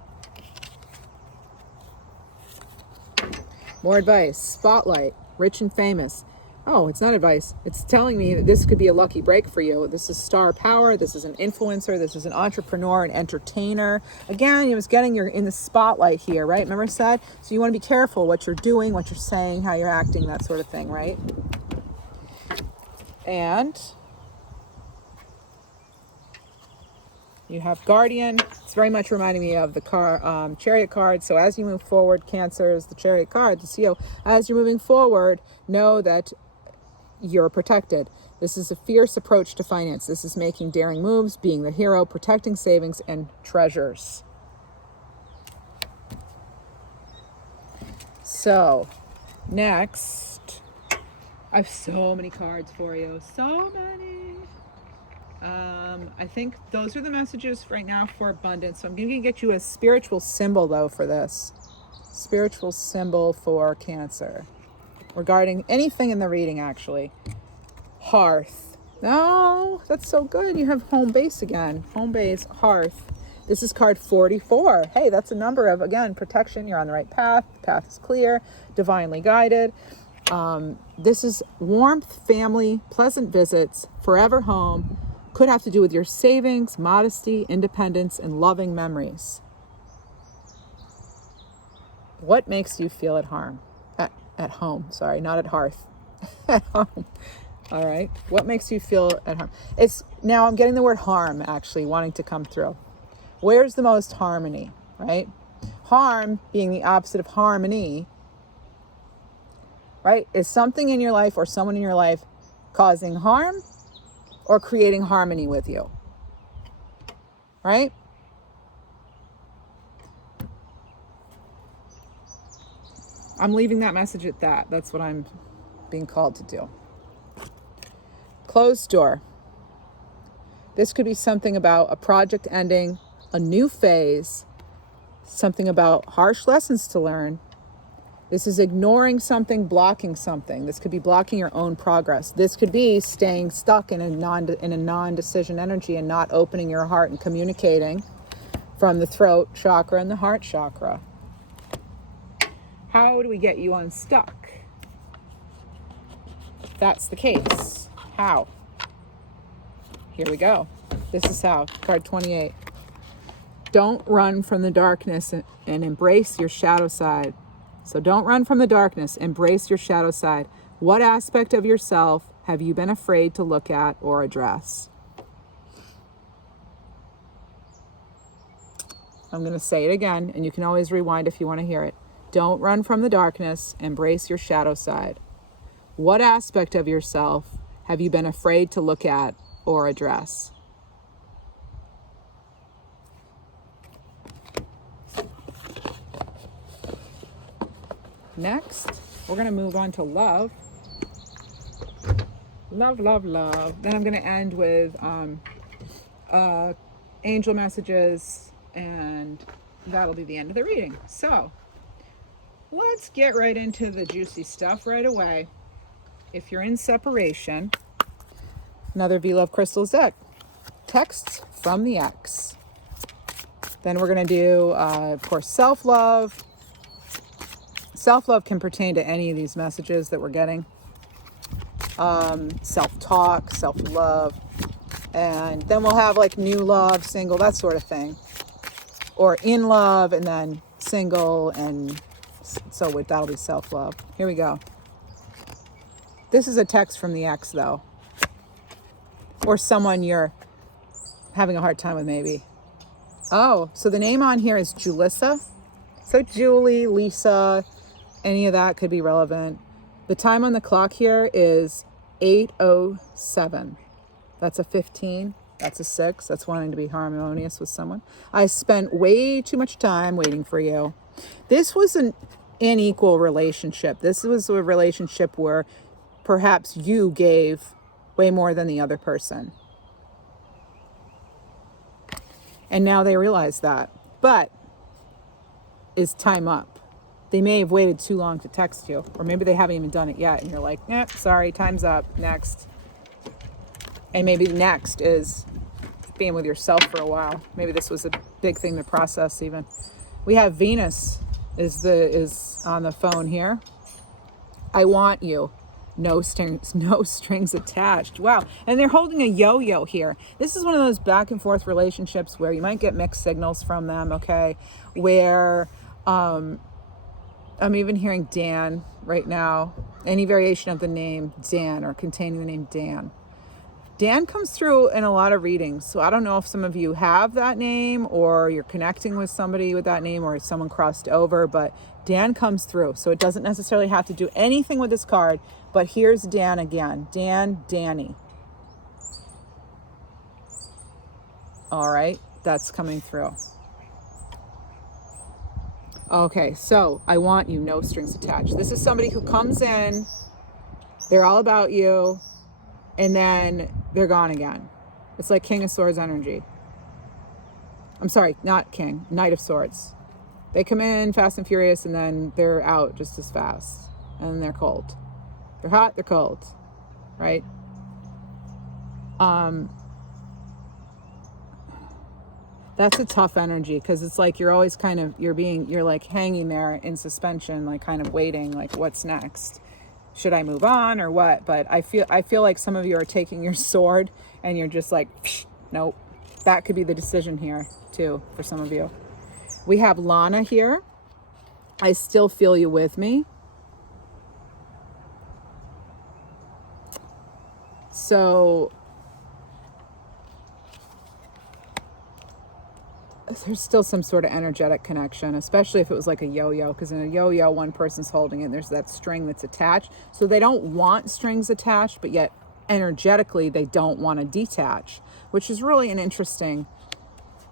More advice. Spotlight. Rich and famous. Oh, it's not advice. It's telling me that this could be a lucky break for you. This is star power. This is an influencer. This is an entrepreneur, an entertainer. Again, it was getting you're in the spotlight here, right? Remember I said? So you want to be careful what you're doing, what you're saying, how you're acting, that sort of thing, right? And you have Guardian. It's very much reminding me of the Chariot card. So as you move forward, Cancer is the Chariot card. The CEO. As you're moving forward, know that you're protected. This is a fierce approach to finance. This is making daring moves, being the hero, protecting savings and treasures. So, next, I have so many cards for you. So many. I think those are the messages right now for abundance. So I'm going to get you a spiritual symbol, though, for this. Spiritual symbol for Cancer. Regarding anything in the reading, actually. Hearth. Oh, that's so good. You have home base again. Home base, hearth. This is card 44. Hey, that's a number of, again, protection. You're on the right path. The path is clear. Divinely guided. This is warmth, family, pleasant visits, forever home. Could have to do with your savings, modesty, independence, and loving memories. What makes you feel at home? At home, sorry, not at hearth. At home. All right. What makes you feel at home? Now I'm getting the word harm actually wanting to come through. Where's the most harmony, right? Harm being the opposite of harmony, right? Is something in your life or someone in your life causing harm or creating harmony with you, right? I'm leaving that message at that. That's what I'm being called to do. Closed door. This could be something about a project ending, a new phase, something about harsh lessons to learn. This is ignoring something, blocking something. This could be blocking your own progress. This could be staying stuck in a non-decision energy and not opening your heart and communicating from the throat chakra and the heart chakra. How do we get you unstuck? If that's the case. How? Here we go. This is how. Card 28. Don't run from the darkness and embrace your shadow side. So don't run from the darkness. Embrace your shadow side. What aspect of yourself have you been afraid to look at or address? I'm going to say it again, and you can always rewind if you want to hear it. Don't run from the darkness. Embrace your shadow side. What aspect of yourself have you been afraid to look at or address? Next, we're going to move on to love. Love, love, love. Then I'm going to end with angel messages, and that'll be the end of the reading. So, let's get right into the juicy stuff right away. If you're in separation, another V Love Crystals deck. Texts from the ex. Then we're going to do, of course, self-love. Self-love can pertain to any of these messages that we're getting. Self-talk, self-love. And then we'll have like new love, single, that sort of thing. Or in love and then single, and so that'll be self-love. Here we go. This is a text from the ex, though. Or someone you're having a hard time with, maybe. Oh, so the name on here is Julissa. So Julie, Lisa, any of that could be relevant. The time on the clock here is 8:07. That's a 15. That's a 6. That's wanting to be harmonious with someone. I spent way too much time waiting for you. This was an unequal relationship. This was a relationship where perhaps you gave way more than the other person. And now they realize that. But is time up? They may have waited too long to text you, or maybe they haven't even done it yet, and you're like, sorry, time's up, next. And maybe next is being with yourself for a while. Maybe this big thing to process even. We have Venus is on the phone here. I want you. No strings attached. Wow. And they're holding a yo-yo here. This is one of those back and forth relationships where you might get mixed signals from them, okay? Where I'm even hearing Dan right now. Any variation of the name Dan or containing the name Dan. Dan comes through in a lot of readings. So I don't know if some of you have that name or you're connecting with somebody with that name or someone crossed over, but Dan comes through. So it doesn't necessarily have to do anything with this card, but here's Dan again. Danny. All right, that's coming through. Okay, so I want you, no strings attached. This is somebody who comes in, they're all about you, and then they're gone again. It's like King of Swords energy. I'm sorry, not King, Knight of Swords. They come in fast and furious and then they're out just as fast. And they're cold. They're hot, they're cold, right? That's a tough energy because it's like you're always kind of, you're like hanging there in suspension, like kind of waiting, like what's next? Should I move on or what? But I feel like some of you are taking your sword and you're just like, nope. That could be the decision here too for some of you. We have Lana here. I still feel you with me. So there's still some sort of energetic connection, especially if it was like a yo-yo, because in a yo-yo, one person's holding it and there's that string that's attached. So they don't want strings attached, but yet energetically they don't want to detach, which is really an interesting,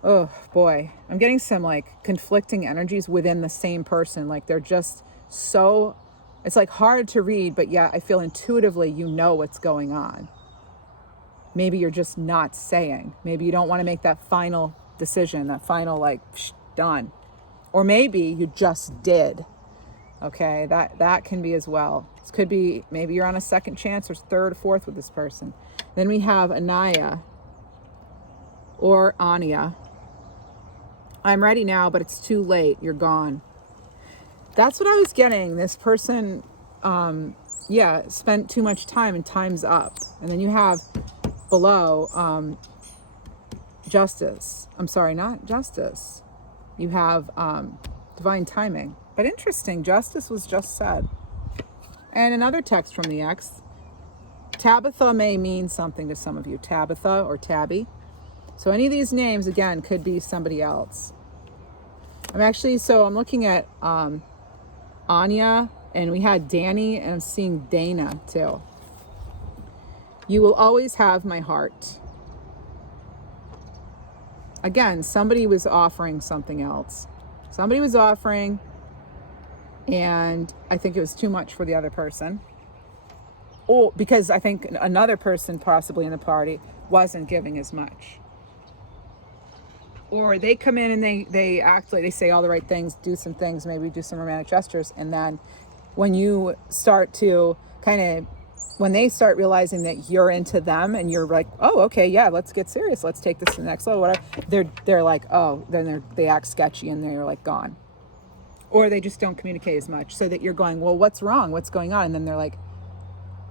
oh boy, I'm getting some like conflicting energies within the same person. Like they're just so, it's like hard to read, but yeah, I feel intuitively you know what's going on. Maybe you're just not saying. Maybe you don't want to make that final decision, that final like done, or maybe you just did. Okay, that can be as well. This could be maybe you're on a second chance or third or fourth with this person. Then we have Anaya or Anya. I'm ready now, but it's too late. You're gone. That's what I was getting. This person spent too much time and time's up. And then you have below justice. I'm sorry, not justice. You have divine timing. But interesting, justice was just said. And another text from the ex. Tabitha may mean something to some of you. Tabitha or Tabby. So any of these names, again, could be somebody else. I'm looking at Anya, and we had Danny, and I'm seeing Dana too. You will always have my heart. Again, somebody was offering something else. Somebody was offering, and I think it was too much for the other person. Or because I think another person possibly in the party wasn't giving as much. Or they come in and they act like they say all the right things, do some things, maybe do some romantic gestures. And then when you start to when they start realizing that you're into them and you're like, oh, okay, yeah, let's get serious. Let's take this to the next level, whatever. They're like, oh, then they act sketchy and they're like gone. Or they just don't communicate as much so that you're going, well, what's wrong? What's going on? And then they're like,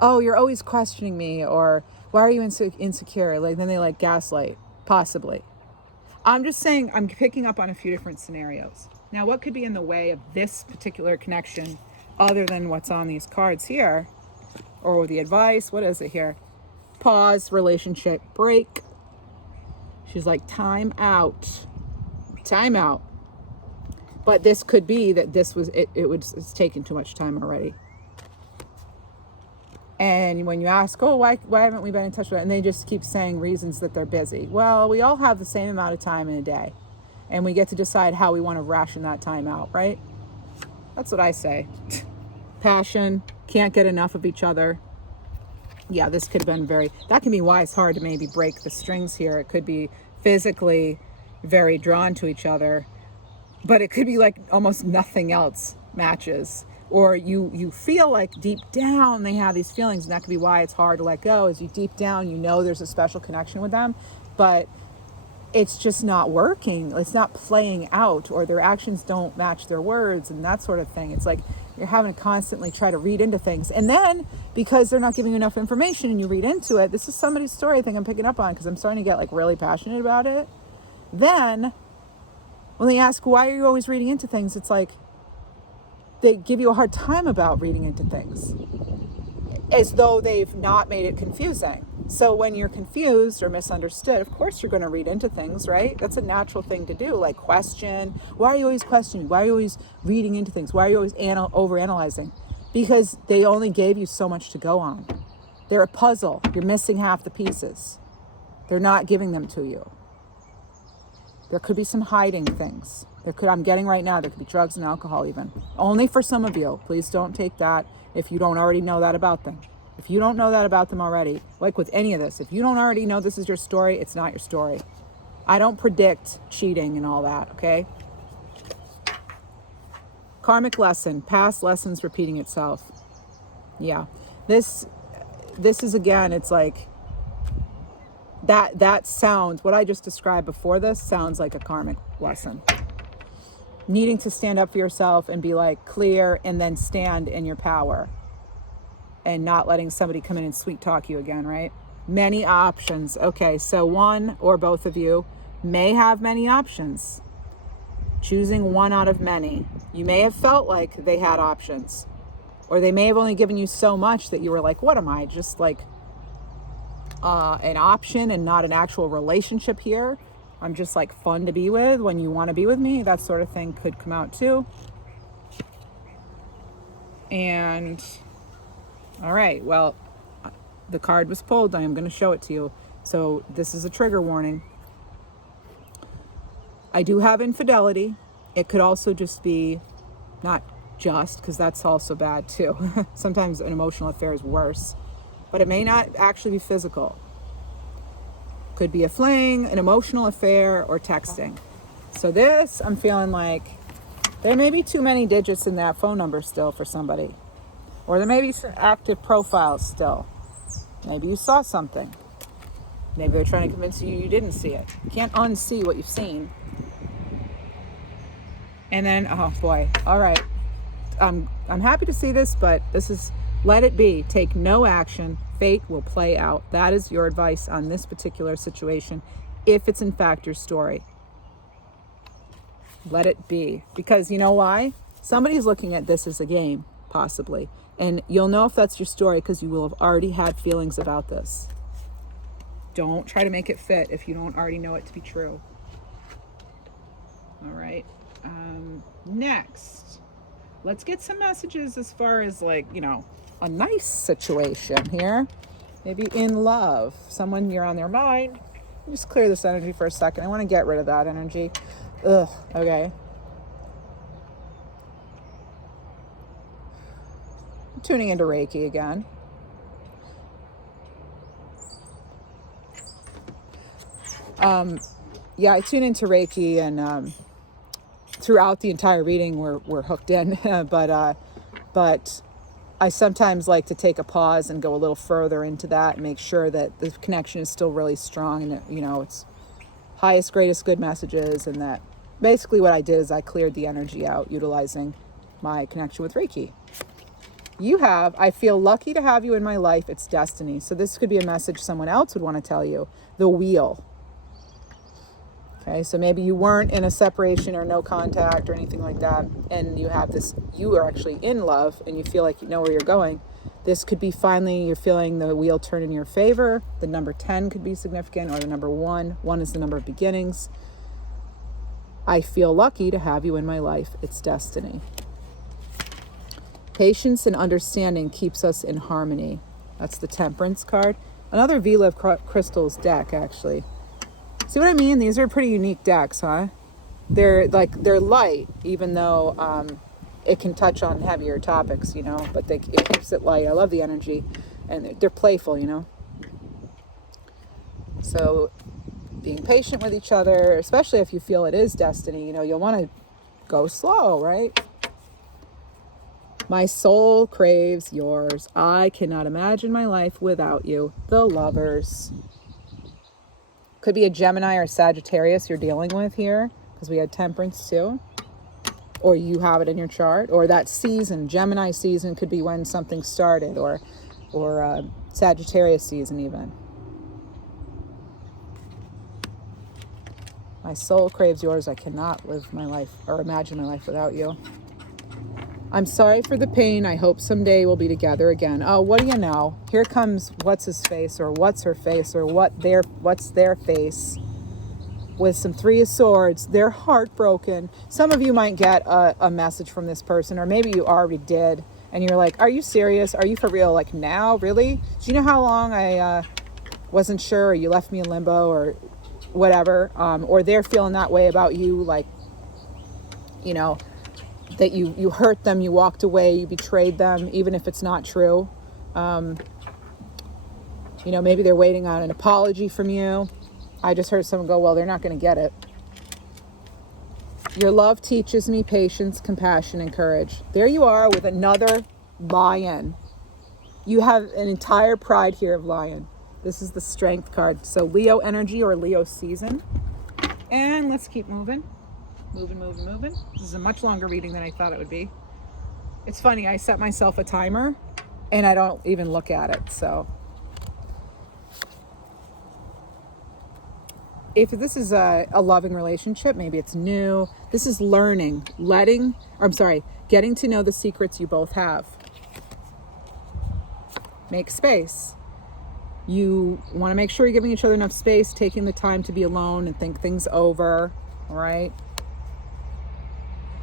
oh, you're always questioning me. Or why are you insecure? Like, then they like gaslight, possibly. I'm just saying, I'm picking up on a few different scenarios. Now, what could be in the way of this particular connection other than what's on these cards here? Or the advice, what is it here? Pause, relationship break. She's like, time out. Time out. But this could be that it's taken too much time already. And when you ask, oh, why haven't we been in touch with it? And they just keep saying reasons that they're busy. Well, we all have the same amount of time in a day. And we get to decide how we want to ration that time out, right? That's what I say. Passion, can't get enough of each other. Yeah, this could have been that can be why it's hard to maybe break the strings here. It could be physically very drawn to each other, but it could be like almost nothing else matches. Or you feel like deep down they have these feelings, and that could be why it's hard to let go. Is you deep down, you know there's a special connection with them, but it's just not working. It's not playing out, or their actions don't match their words and that sort of thing. It's like you're having to constantly try to read into things. And then because they're not giving you enough information and you read into it, this is somebody's story I think I'm picking up on because I'm starting to get like really passionate about it. Then when they ask, why are you always reading into things? It's like they give you a hard time about reading into things as though they've not made it confusing. So when you're confused or misunderstood, of course you're going to read into things, right? That's a natural thing to do. Like question, why are you always questioning? Why are you always reading into things? Why are you always overanalyzing? Because they only gave you so much to go on. They're a puzzle. You're missing half the pieces. They're not giving them to you. There could be some hiding things. I'm getting right now, there could be drugs and alcohol even. Only for some of you. Please don't take that if you don't already know that about them. If you don't know that about them already, like with any of this, if you don't already know this is your story, it's not your story. I don't predict cheating and all that, okay? Karmic lesson, past lessons repeating itself. Yeah. This is, again, it's like that sounds, what I just described before this sounds like a karmic lesson. Needing to stand up for yourself and be like clear and then stand in your power and not letting somebody come in and sweet talk you again, right? Many options. Okay, so one or both of you may have many options. Choosing one out of many. You may have felt like they had options, or they may have only given you so much that you were like, what am I, just like an option and not an actual relationship here? I'm just like fun to be with when you want to be with me. That sort of thing could come out too. And all right, well, the card was pulled. I am going to show it to you. So this is a trigger warning. I do have infidelity. It could also just be, not just, because that's also bad too. Sometimes an emotional affair is worse, but it may not actually be physical. Could be a fling, an emotional affair, or texting. So this, I'm feeling like there may be too many digits in that phone number still for somebody. Or there may be some active profiles still. Maybe you saw something. Maybe they're trying to convince you didn't see it. You can't unsee what you've seen. And then, oh boy, all right. I'm happy to see this, but this is, let it be. Take no action. Fate will play out. That is your advice on this particular situation, if it's in fact your story. Let it be. Because you know why? Somebody's looking at this as a game, possibly. And you'll know if that's your story because you will have already had feelings about this. Don't try to make it fit if you don't already know it to be true. All right. Next, let's get some messages as far as like, a nice situation here. Maybe in love. Someone you're on their mind. Just clear this energy for a second. I want to get rid of that energy. Ugh. Okay. Tuning into Reiki again. I tune into Reiki, and throughout the entire reading we're hooked in, but I sometimes like to take a pause and go a little further into that and make sure that the connection is still really strong and that, it's highest, greatest good messages, and that basically what I did is I cleared the energy out utilizing my connection with Reiki. I feel lucky to have you in my life. It's destiny. So this could be a message someone else would want to tell you. The wheel. Okay, so maybe you weren't in a separation or no contact or anything like that, and you are actually in love and you feel like you know where you're going. This could be finally you're feeling the wheel turn in your favor. The number 10 could be significant, or the number 1. 1 is the number of beginnings. I feel lucky to have you in my life. It's destiny. Patience and understanding keeps us in harmony. That's the Temperance card. Another V-Live Crystals deck, actually. See what I mean? These are pretty unique decks, huh? They're light, even though it can touch on heavier topics, but it keeps it light. I love the energy, and they're playful, So being patient with each other, especially if you feel it is destiny, you'll want to go slow, right? My soul craves yours. I cannot imagine my life without you. The Lovers. Could be a Gemini or Sagittarius you're dealing with here, because we had Temperance too. Or you have it in your chart. Or that season, Gemini season, could be when something started, or Sagittarius season even. My soul craves yours. I cannot live my life or imagine my life without you. I'm sorry for the pain. I hope someday we'll be together again. Oh, what do you know? Here comes what's his face, or what's her face, or what's their face, with some Three of Swords. They're heartbroken. Some of you might get a message from this person, or maybe you already did, and you're like, are you serious? Are you for real? Like, now? Really? Do you know how long I wasn't sure, or you left me in limbo, or whatever, or they're feeling that way about you, like, you know, that you hurt them, you walked away, you betrayed them, even if it's not true. You know, maybe they're waiting on an apology from you. I just heard someone go, well, they're not going to get it. Your love teaches me patience, compassion, and courage. There you are with another Lion. You have an entire pride here of Lion. This is the Strength card. So Leo energy, or Leo season. And let's keep moving. Moving. This is a much longer reading than I thought it would be. It's funny, I set myself a timer and I don't even look at it. So if this is a loving relationship, maybe it's new. This is learning, getting to know the secrets you both have. Make space. You want to make sure you're giving each other enough space, taking the time to be alone and think things over, all right?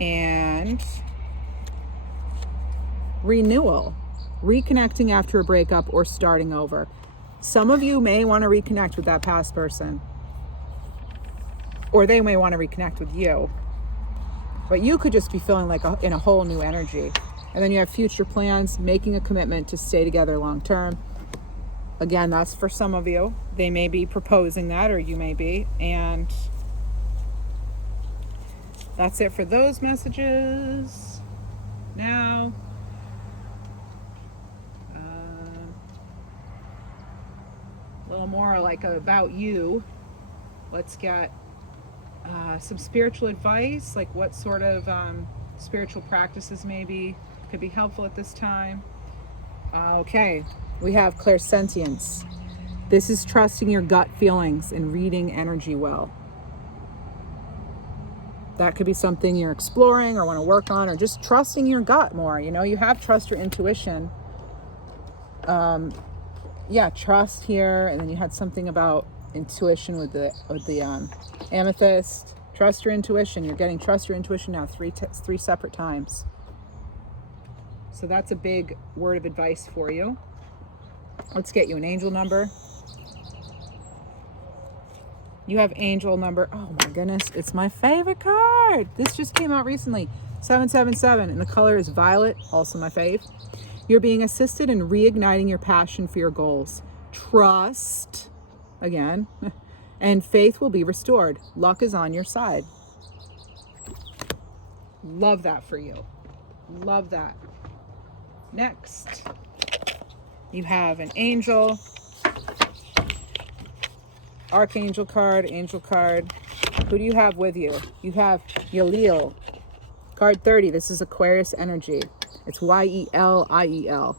And renewal, reconnecting after a breakup or starting over. Some of you may want to reconnect with that past person, or they may want to reconnect with you, but you could just be feeling like in a whole new energy. And then you have future plans, making a commitment to stay together long term. Again, that's for some of you. They may be proposing that, or you may be. And that's it for those messages. Now, a little more like about you. Let's get some spiritual advice, like what sort of spiritual practices maybe could be helpful at this time. Okay, we have clairsentience. This is trusting your gut feelings and reading energy well. That could be something you're exploring or want to work on, or just trusting your gut more. You know, you have trust your intuition. Trust here, and then you had something about intuition with the amethyst. Trust your intuition. You're getting trust your intuition now three separate times. So that's a big word of advice for you. Let's get you an angel number. You have angel number, oh my goodness, it's my favorite card. This just came out recently, 777, and the color is violet, also my fave. You're being assisted in reigniting your passion for your goals. Trust, again, and faith will be restored. Luck is on your side. Love that for you. Love that. Next, you have an angel, archangel card, angel card. Who do you have with you? You have Yeliel, card 30. This is Aquarius energy. It's Yeliel.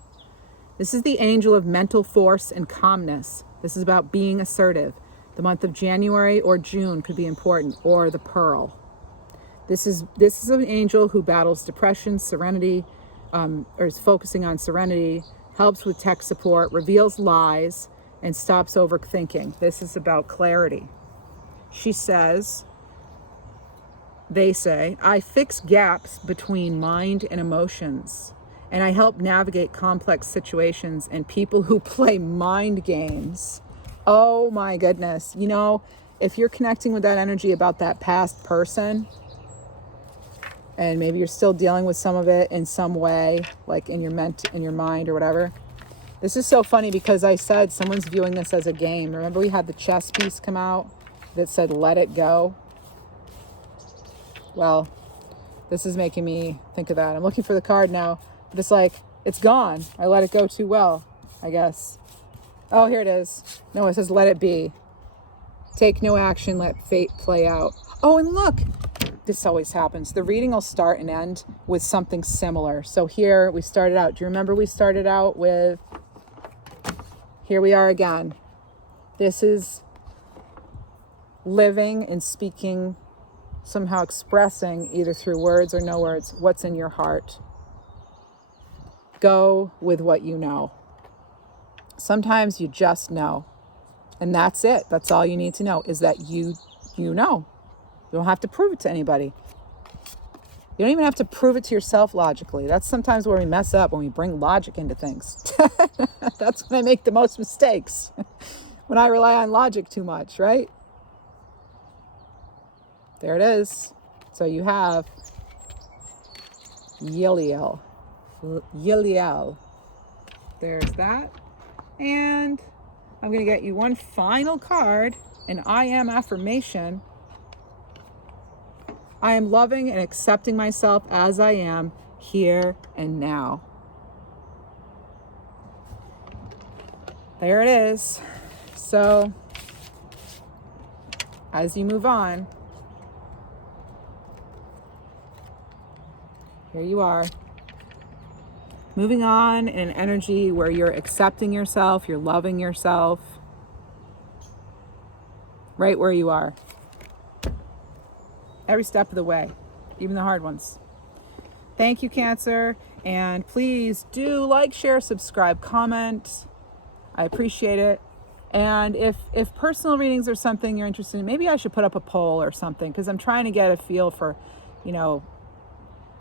This is the angel of mental force and calmness. This is about being assertive. The month of January or June could be important, or the pearl. This is an angel who battles depression, serenity, or is focusing on serenity, helps with tech support, reveals lies, and stops overthinking. This is about clarity. They say, I fix gaps between mind and emotions, and I help navigate complex situations and people who play mind games. Oh my goodness. You know, if you're connecting with that energy about that past person, and maybe you're still dealing with some of it in some way, like in your mind or whatever. This is so funny because I said someone's viewing this as a game. Remember we had the chess piece come out that said, let it go? Well, this is making me think of that. I'm looking for the card now, but it's like, it's gone. I let it go too well, I guess. Oh, here it is. No, it says, let it be. Take no action, let fate play out. Oh, and look, this always happens. The reading will start and end with something similar. So here we started out. Do you remember we started out with, here we are again. This is living and speaking, somehow expressing either through words or no words, what's in your heart. Go with what you know. Sometimes you just know. And that's it. That's all you need to know, is that you know. You don't have to prove it to anybody. You don't even have to prove it to yourself logically. That's sometimes where we mess up, when we bring logic into things. That's when I make the most mistakes. When I rely on logic too much, right? There it is. So you have Yiliel. There's that. And I'm going to get you one final card, an I am affirmation. I am loving and accepting myself as I am, here and now. There it is. So, as you move on, here you are. Moving on in an energy where you're accepting yourself, you're loving yourself, right where you are. Every step of the way, even the hard ones. Thank you, Cancer. And please do like, share, subscribe, comment. I appreciate it. And if personal readings are something you're interested in, maybe I should put up a poll or something, because I'm trying to get a feel for,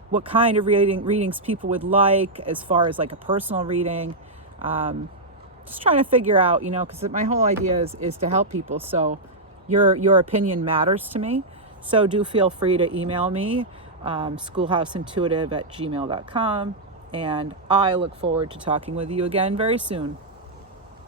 what kind of readings people would like as far as like a personal reading. Just trying to figure out, because my whole idea is to help people. So your opinion matters to me. So do feel free to email me, schoolhouseintuitive@gmail.com. And I look forward to talking with you again very soon.